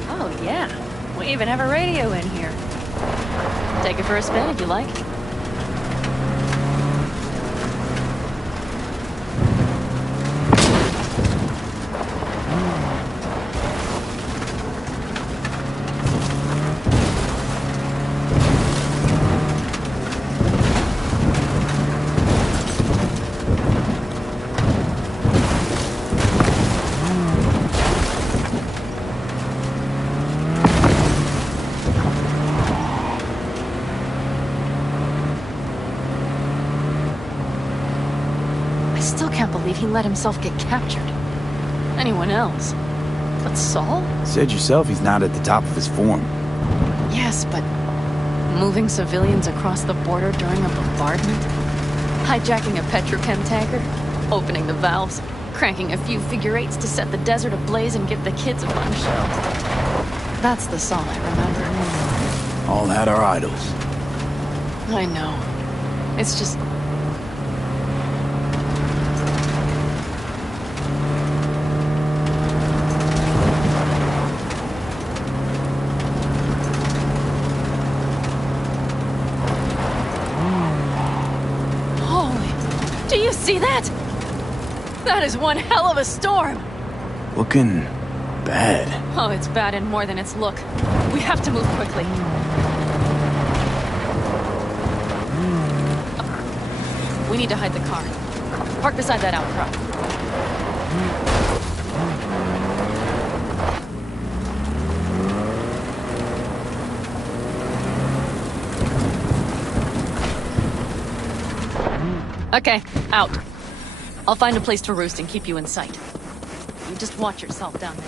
Oh yeah, we even have a radio in here. Take it for a spin if you like. He let himself get captured. Anyone else? But Saul? Said yourself he's not at the top of his form. Yes, but moving civilians across the border during a bombardment? Hijacking a petrochem tanker? Opening the valves? Cranking a few figure eights to set the desert ablaze and give the kids a fun show? That's the Saul I remember. All had our idols. I know. It's just... See that? That is one hell of a storm. Looking bad. Oh, it's bad in more than its look. We have to move quickly. We need to hide the car. Park beside that outcrop. Okay, out. I'll find a place to roost and keep you in sight. You just watch yourself down there.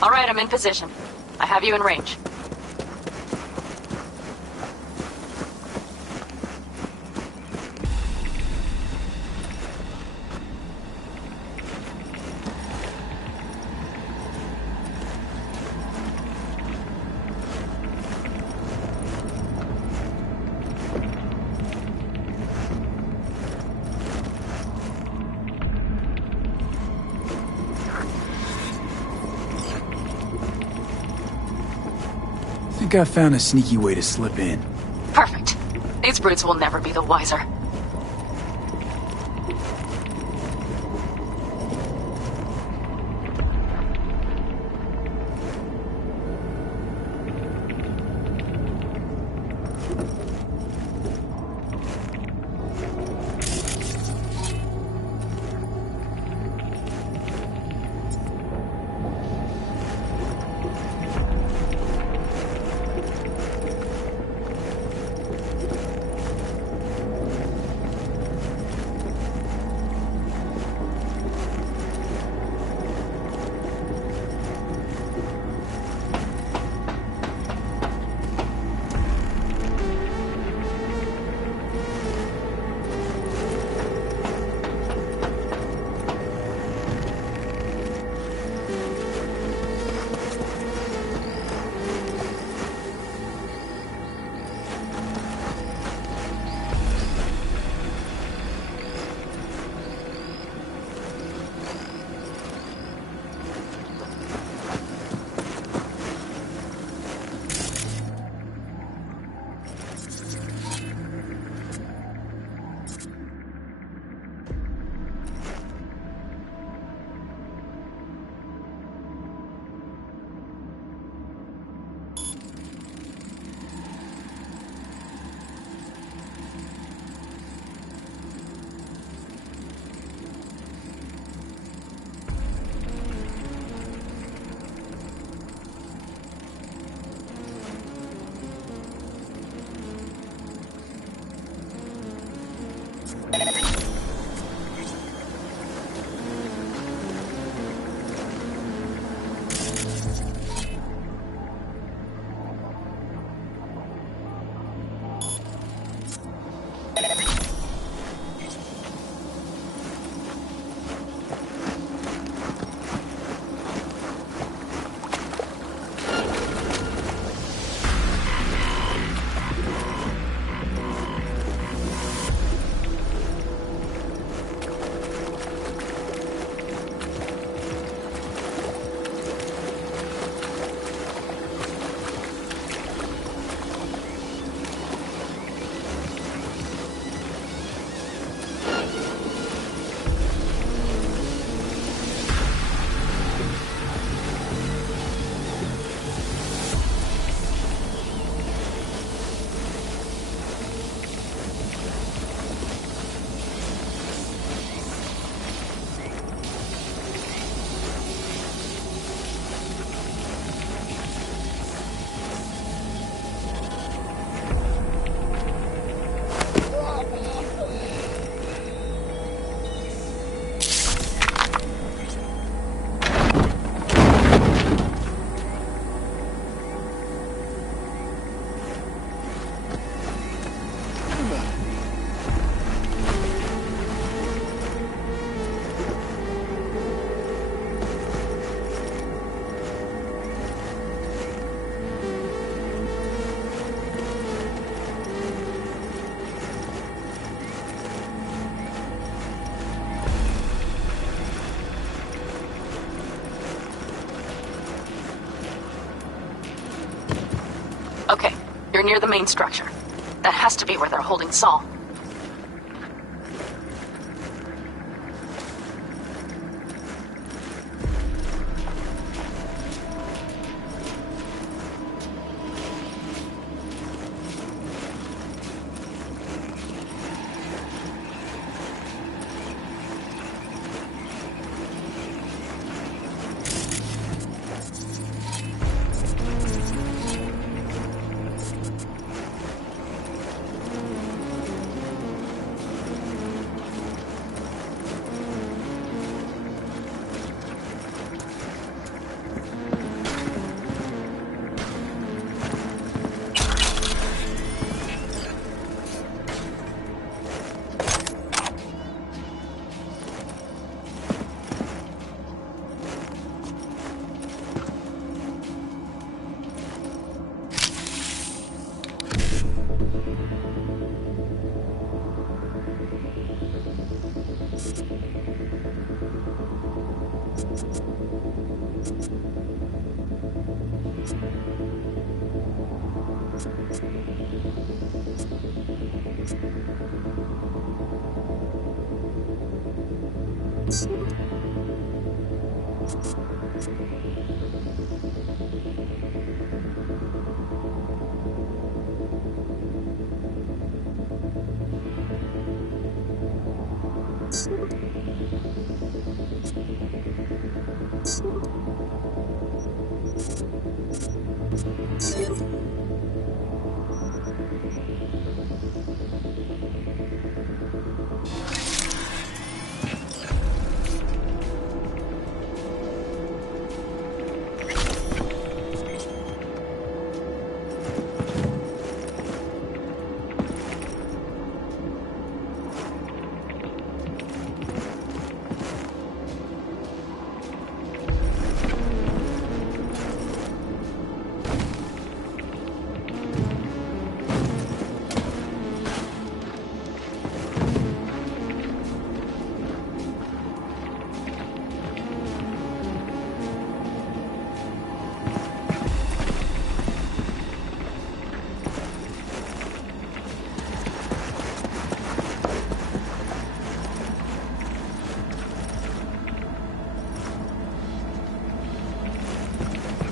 All right, I'm in position. I have you in range. think I found a sneaky way to slip in. Perfect. These brutes will never be the wiser. Okay, you're near the main structure. That has to be where they're holding Saul.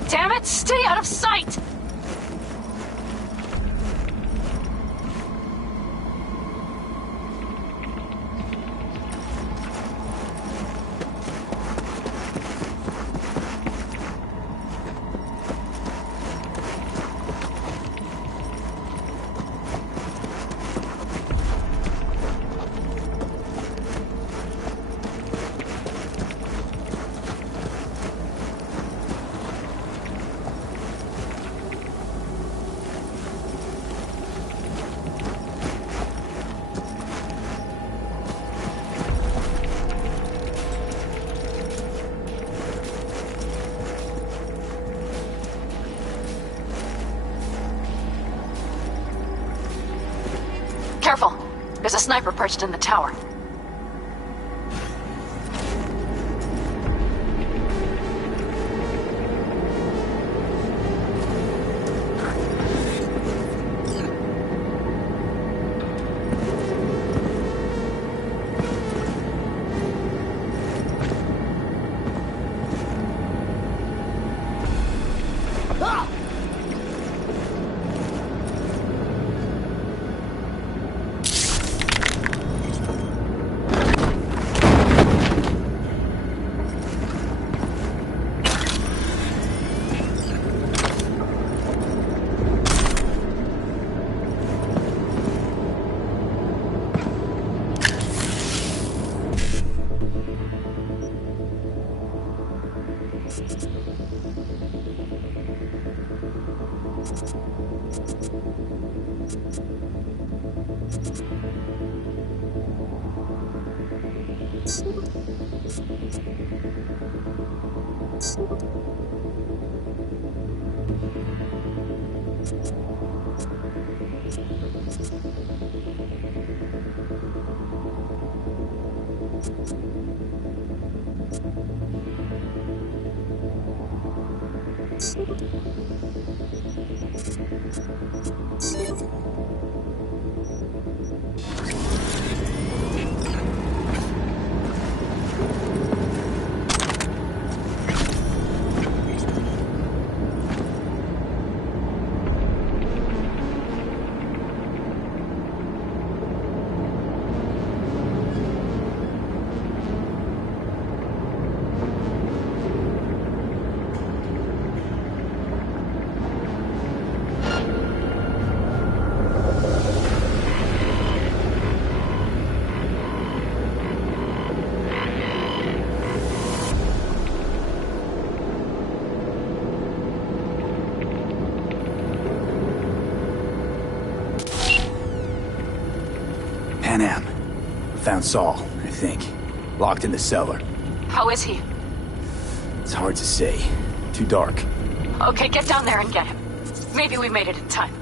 Damn it! Stay out of sight! Careful! There's a sniper perched in the tower. Found Saul, I think. Locked in the cellar. How is he? It's hard to say. Too dark. Okay, get down there and get him. Maybe we made it in time.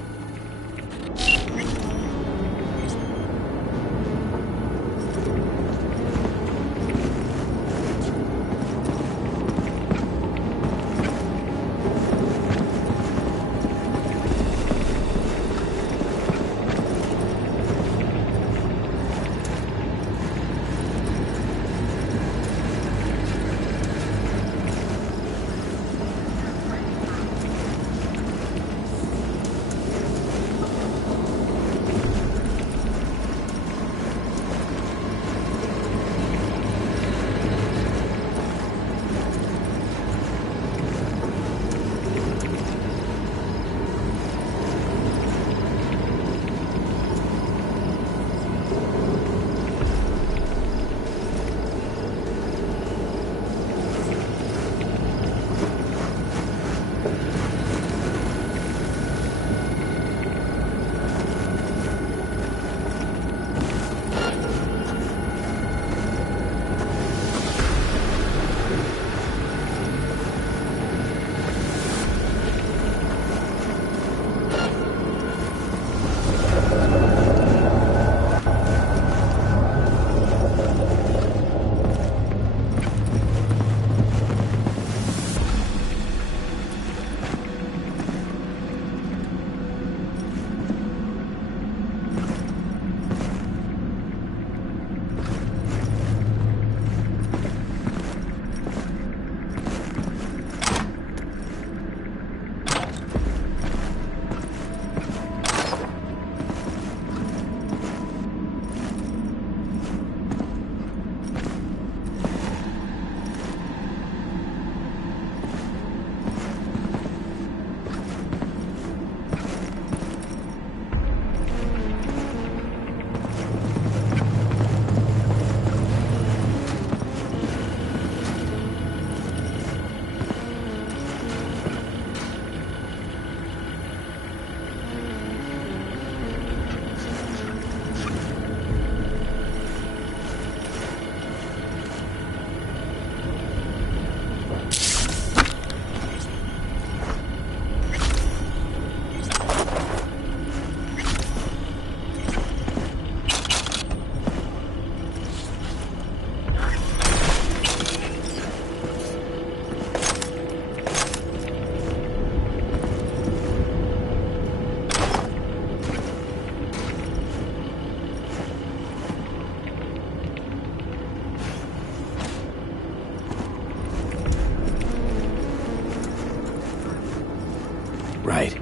Right.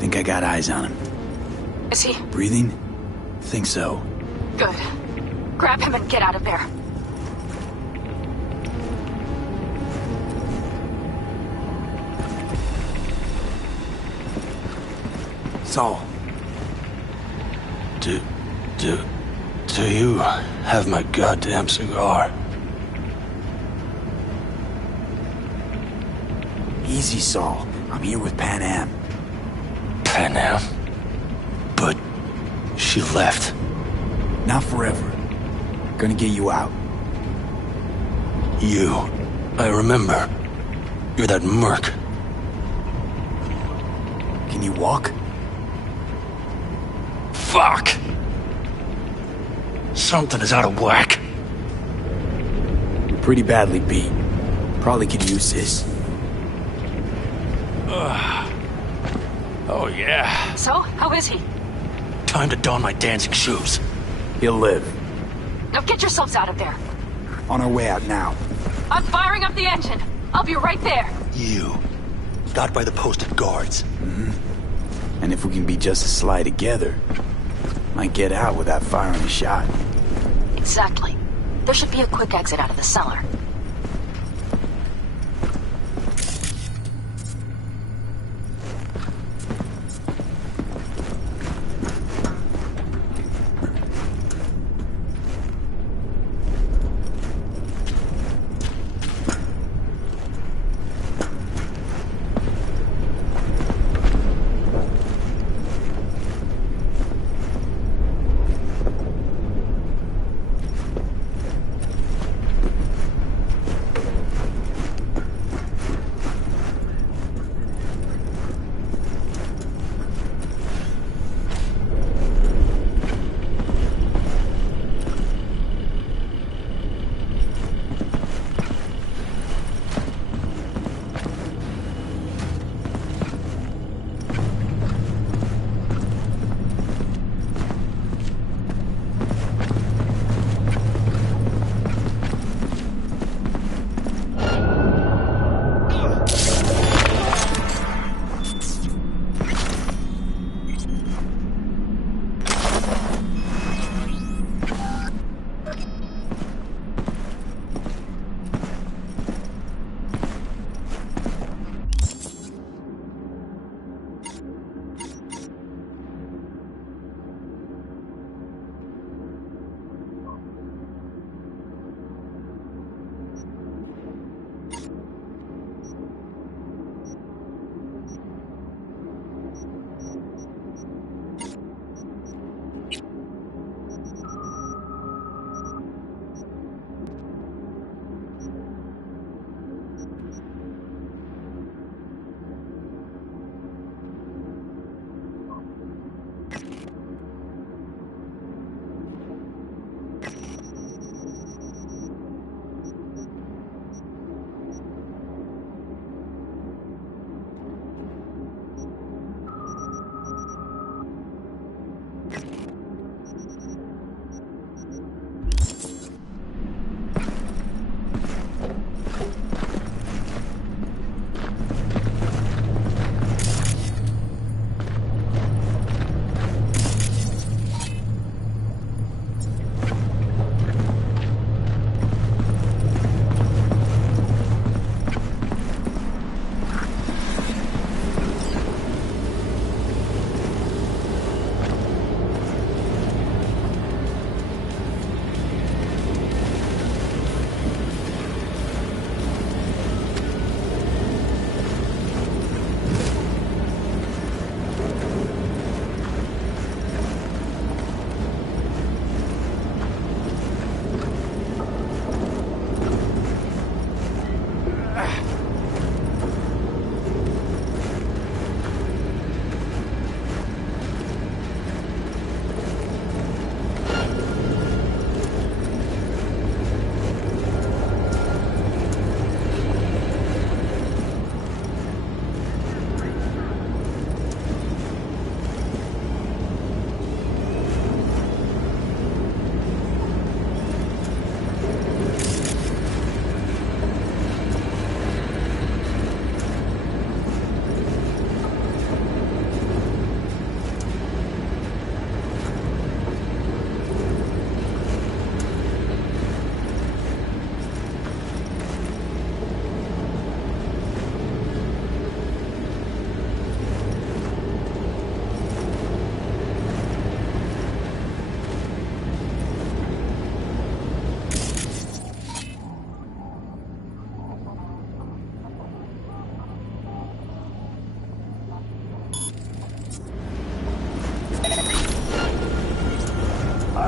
Think I got eyes on him. Is he? Breathing? Think so. Good. Grab him and get out of there. Saul. Do you have my goddamn cigar? Easy, Saul. I'm here with Pan Am. Pan Am? But she left. Not forever. Gonna get you out. You. I remember. You're that merc. Can you walk? Fuck! Something is out of whack. You're pretty badly beat. Probably could use this. Oh, yeah. So, how is he? Time to don my dancing shoes. He'll live. Now get yourselves out of there. On our way out now. I'm firing up the engine. I'll be right there. You. Got by the posted guards. Mm-hmm. And if we can be just as sly together, might get out without firing a shot. Exactly. There should be a quick exit out of the cellar.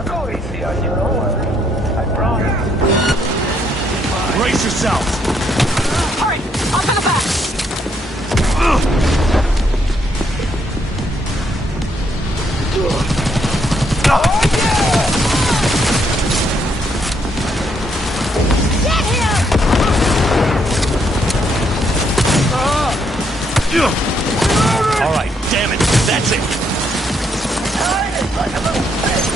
go easy on you, don't worry. I promise. Brace yourself! Hurry! Up in the back! Get here! All right, damn it, that's it. Like a little fish.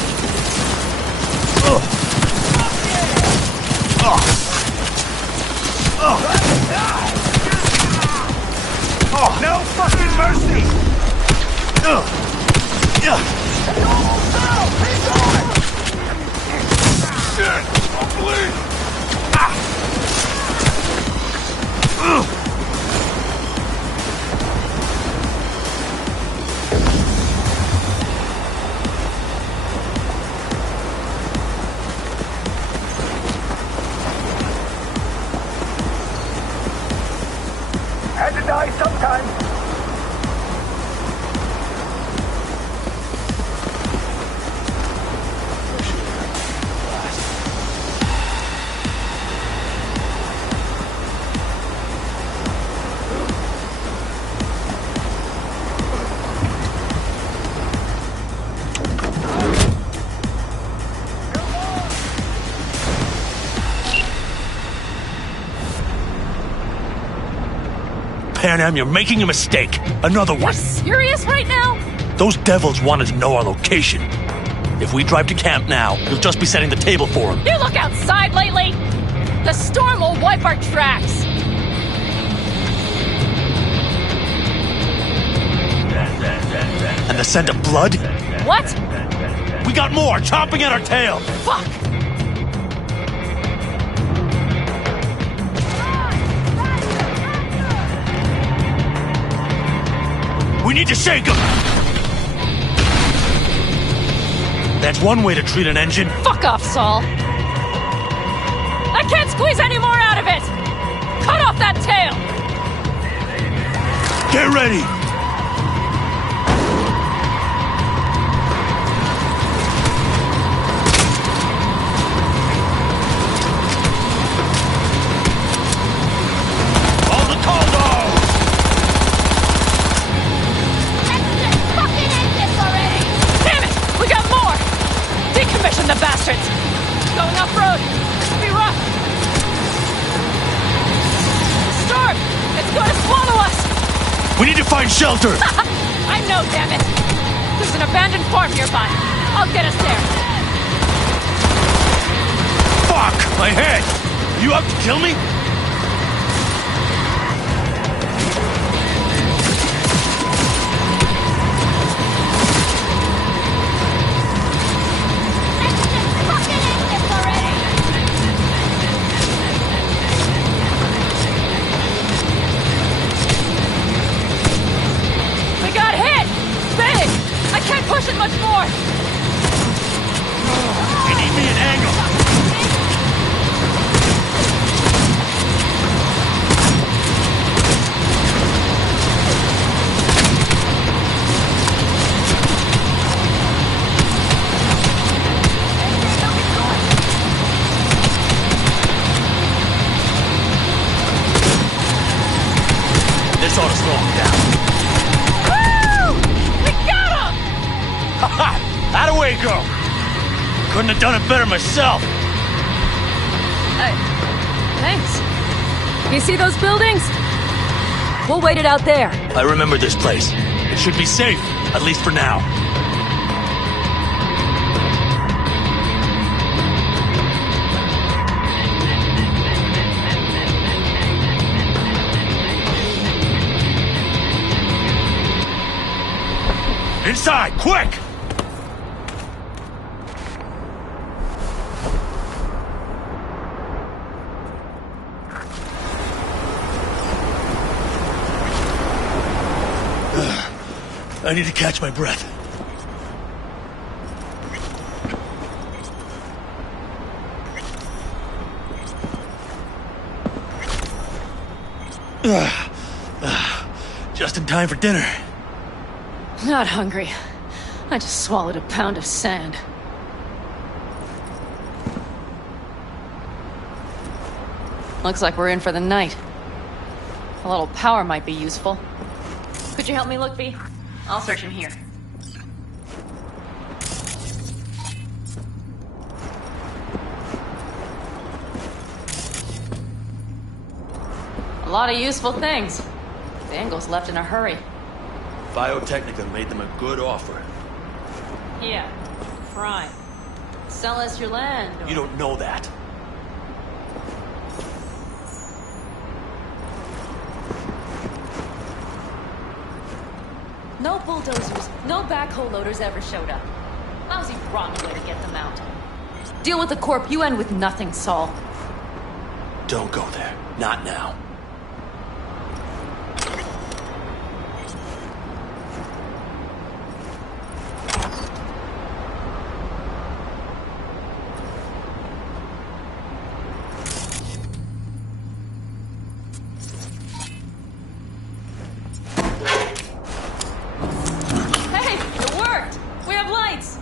No fucking mercy! Shit! Don't bleed! Had to die sometime. Panam, you're making a mistake. Another one. You're serious right now? Those devils wanted to know our location. If we drive to camp now, you'll just be setting the table for them. You look outside lately? The storm will wipe our tracks. And the scent of blood? What? We got more chomping at our tail. Fuck! We need to shake them! That's one way to treat an engine. Fuck off, Saul. I can't squeeze any more out of it! Cut off that tail! Get ready! All the call dogs! Damn it! We got more! Decommission the bastards! Going off-road! This will be rough! Storm! It's going to swallow us! We need to find shelter! I know, damn it! There's an abandoned farm nearby. I'll get us there. Fuck! My head! You out to kill me? We got hit! Big! I can't push it much more! You need me an angle! This ought to slow him down. Woo! We got him! Ha! How'd away go? Couldn't have done it better myself. Thanks. You see those buildings? We'll wait it out there. I remember this place. It should be safe, at least for now. Inside, quick! I need to catch my breath. Just in time for dinner. Not hungry. I just swallowed a pound of sand. Looks like we're in for the night. A little power might be useful. Could you help me look, V? I'll search in here. A lot of useful things. Dangle's left in a hurry. Biotechnica made them a good offer. Yeah, prime. Sell us your land. You don't know that. No bulldozers, no backhoe loaders ever showed up. Lousy rotten way to get them out. Deal with the corp, you end with nothing, Saul. Don't go there. Not now. Hey, it worked! We have lights!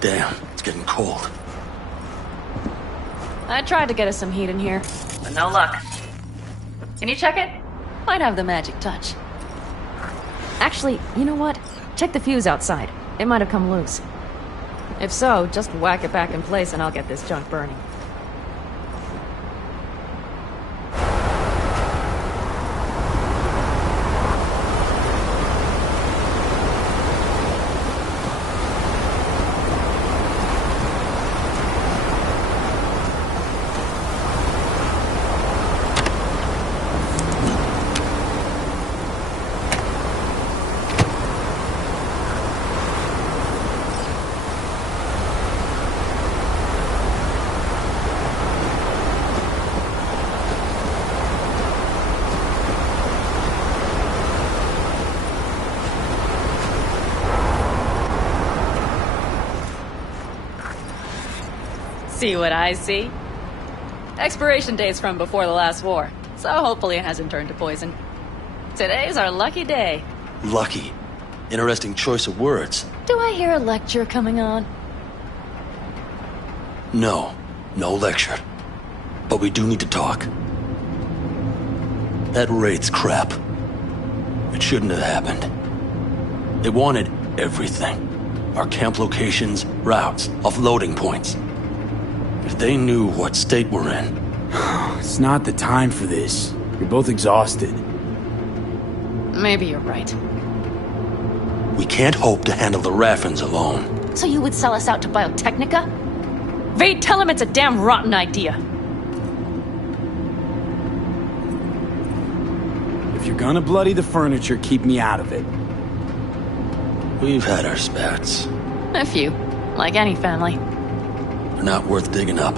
Damn, it's getting cold. I tried to get us some heat in here, but no luck. Can you check it? Might have the magic touch. Actually, you know what? Check the fuse outside. It might have come loose. If so, just whack it back in place and I'll get this junk burning. See what I see? Expiration date's from before the last war, so hopefully it hasn't turned to poison. Today's our lucky day. Lucky. Interesting choice of words. Do I hear a lecture coming on? No. No lecture. But we do need to talk. That raid's crap. It shouldn't have happened. They wanted everything. Our camp locations, routes, offloading points. If they knew what state we're in... It's not the time for this. You're both exhausted. Maybe you're right. We can't hope to handle the Raffins alone. So you would sell us out to Biotechnica? Vade, tell him it's a damn rotten idea. If you're gonna bloody the furniture, keep me out of it. We've had our spats. A few. Like any family. They're not worth digging up.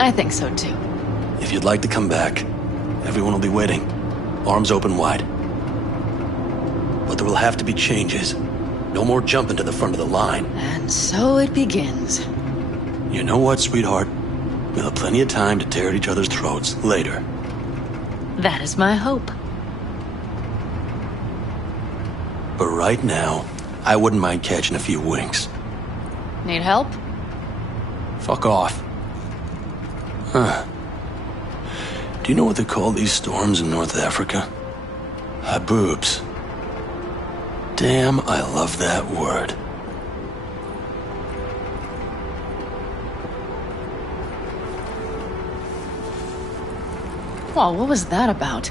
I think so too. If you'd like to come back, everyone will be waiting. Arms open wide. But there will have to be changes. No more jumping to the front of the line. And so it begins. You know what, sweetheart? We'll have plenty of time to tear at each other's throats later. That is my hope. But right now, I wouldn't mind catching a few winks. Need help? Fuck off. Huh. Do you know what they call these storms in North Africa? Haboobs. Damn, I love that word. Well, what was that about?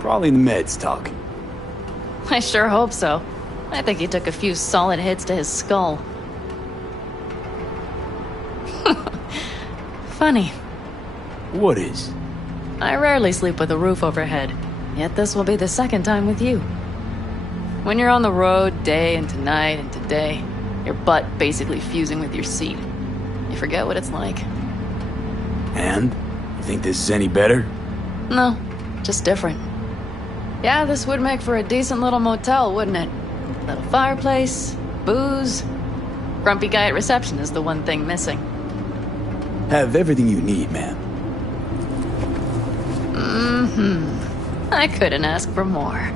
Probably the meds talking. I sure hope so. I think he took a few solid hits to his skull. Funny. What is? I rarely sleep with a roof overhead, yet this will be the second time with you. When you're on the road day into night into day, your butt basically fusing with your seat. You forget what it's like. And? You think this is any better? No, just different. Yeah, this would make for a decent little motel, wouldn't it? Little fireplace, booze. Grumpy guy at reception is the one thing missing. Have everything you need, ma'am. I couldn't ask for more.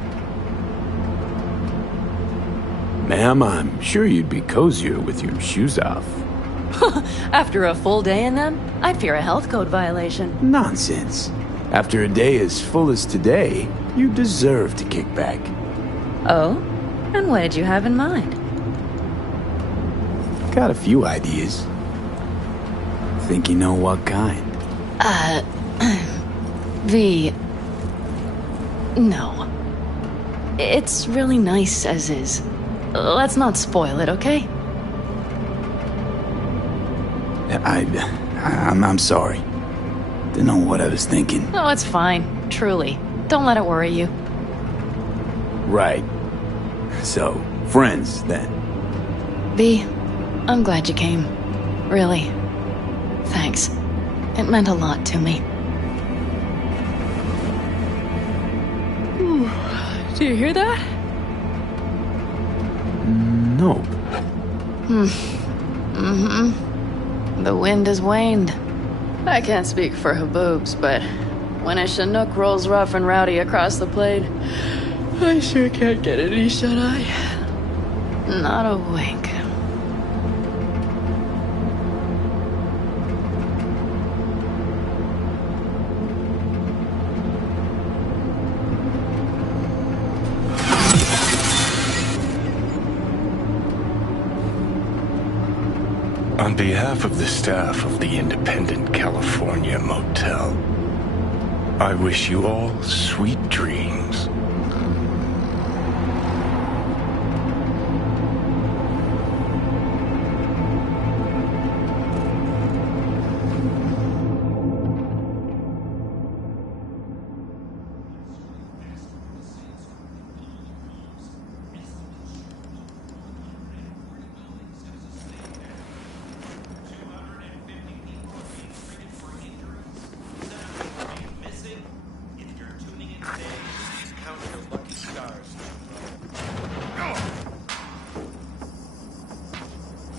Ma'am, I'm sure you'd be cozier with your shoes off. After a full day in them, I'd fear a health code violation. Nonsense. After a day as full as today, you deserve to kick back. Oh? And what did you have in mind? Got a few ideas. Think you know what kind? V. No. It's really nice as is. Let's not spoil it, okay? I'm sorry. Didn't know what I was thinking. Oh, it's fine. Truly. Don't let it worry you. Right. So, friends, then. V, I'm glad you came. Really. Thanks. It meant a lot to me. Do you hear that? Nope. The wind has waned. I can't speak for Haboobs, but when a Chinook rolls rough and rowdy across the plain, I sure can't get any shut-eye. Not a wink. On behalf of the staff of the Independent California Motel, I wish you all sweet dreams.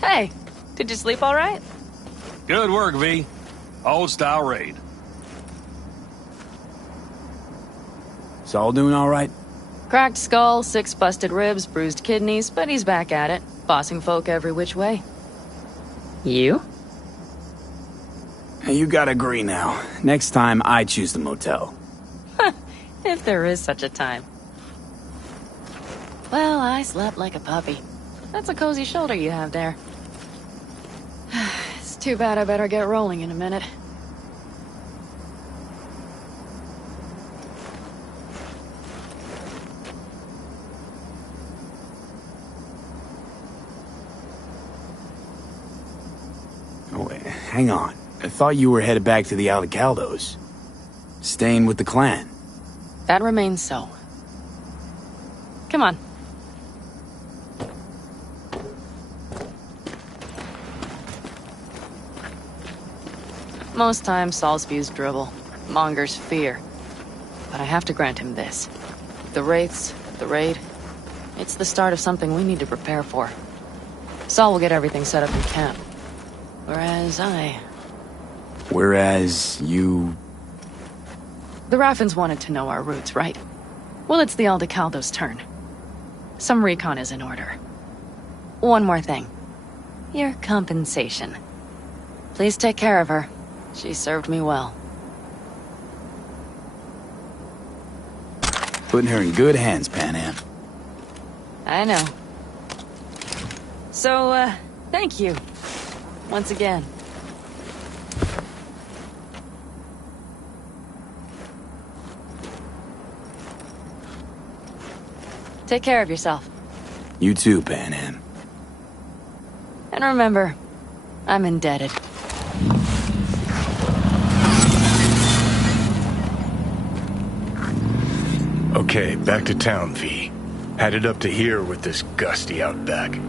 Hey, did you sleep all right? Good work, V. Old style raid. Saul doing all right? Cracked skull, 6 busted ribs, bruised kidneys, but he's back at it, bossing folk every which way. You? Hey, you gotta agree now. Next time, I choose the motel. If there is such a time. Well, I slept like a puppy. That's a cozy shoulder you have there. It's too bad I better get rolling in a minute. Oh, wait, hang on. I thought you were headed back to the Alcaldos. Staying with the clan. That remains so. Come on. Most times, Saul spews drivel, mongers fear. But I have to grant him this. The Wraiths, the raid, it's the start of something we need to prepare for. Saul will get everything set up in camp. Whereas you... The Raffins wanted to know our roots, right? Well, it's the Aldecaldo's turn. Some recon is in order. One more thing. Your compensation. Please take care of her. She served me well. Putting her in good hands, Pan Am. I know. So, thank you. Once again. Take care of yourself. You too, Pan Am. And remember, I'm indebted. Okay, back to town, V. Headed up to here with this gusty outback.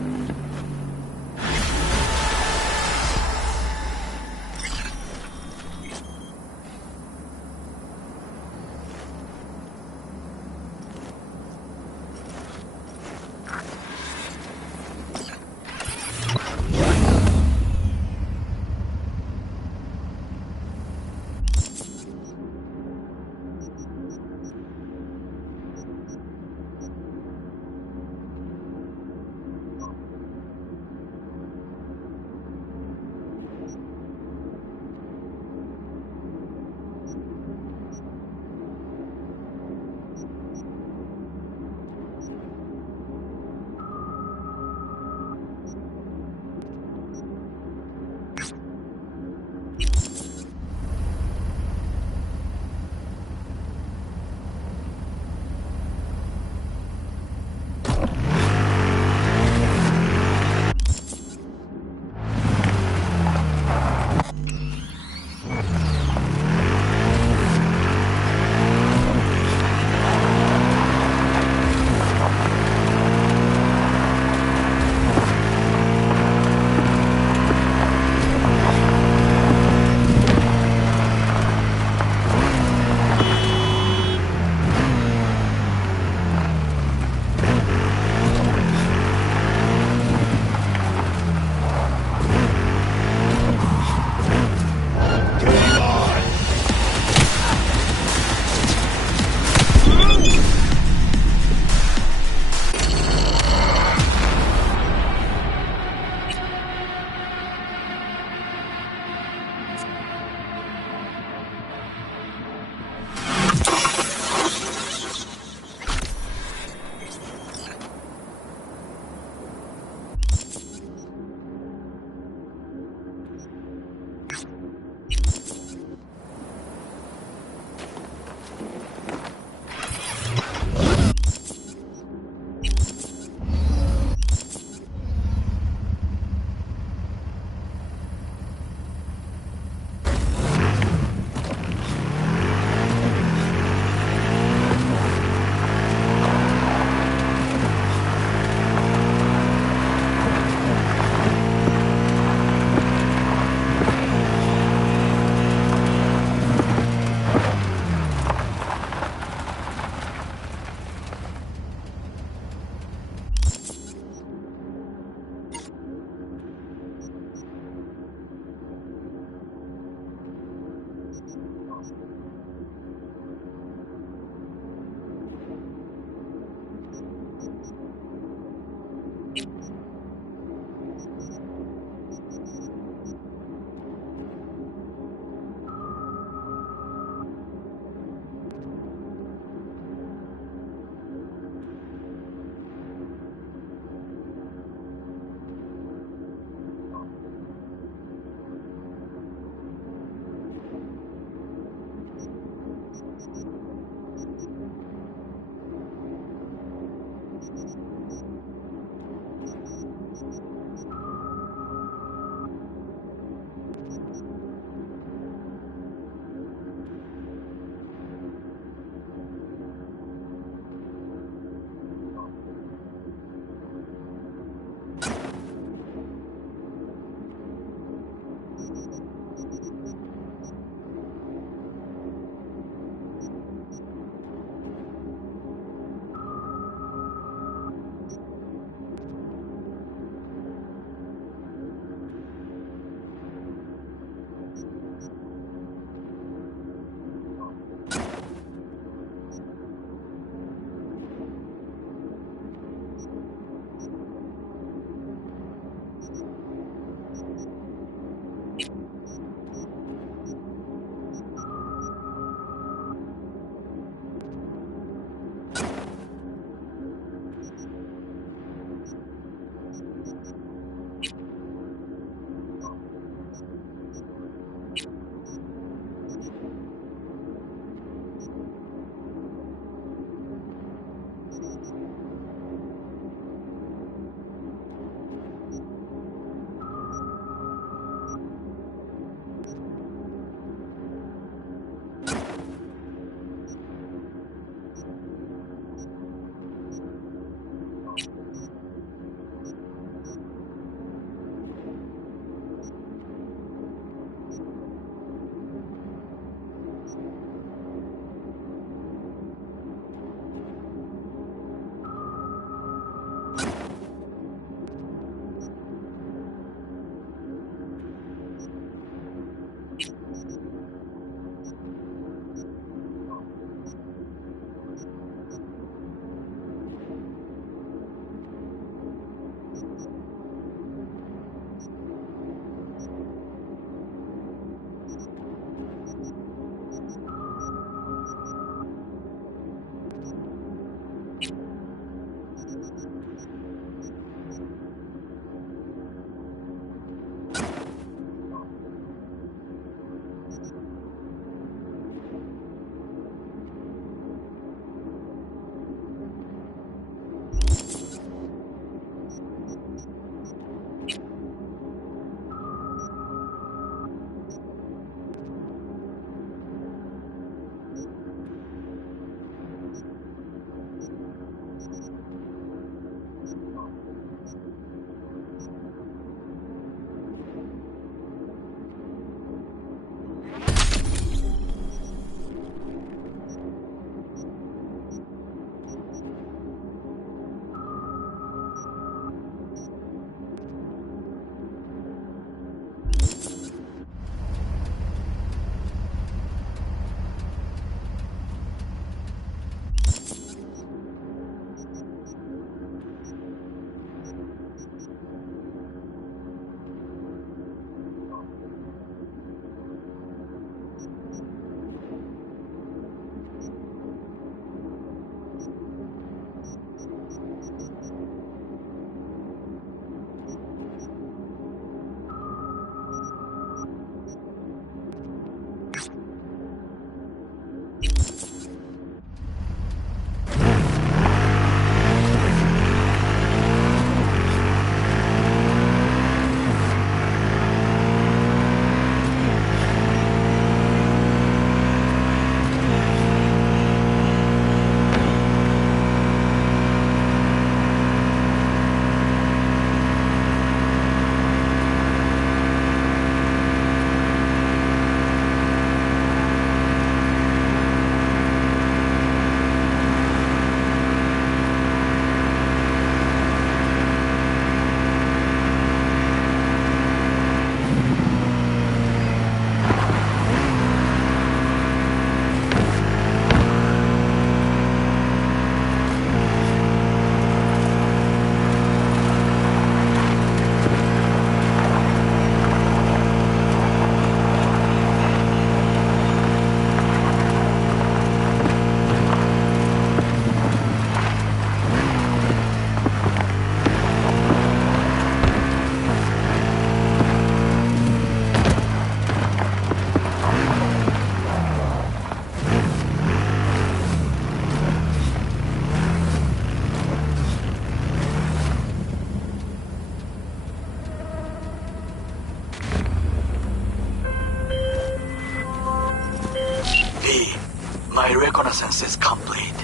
My reconnaissance is complete.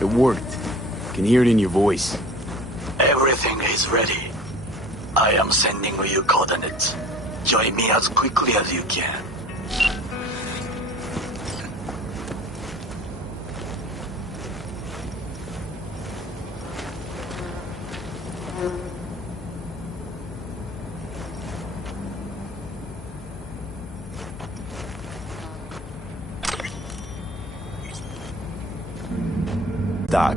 It worked. Can hear it in your voice. Everything is ready. I am sending you coordinates. Join me as quickly as you can. Doc.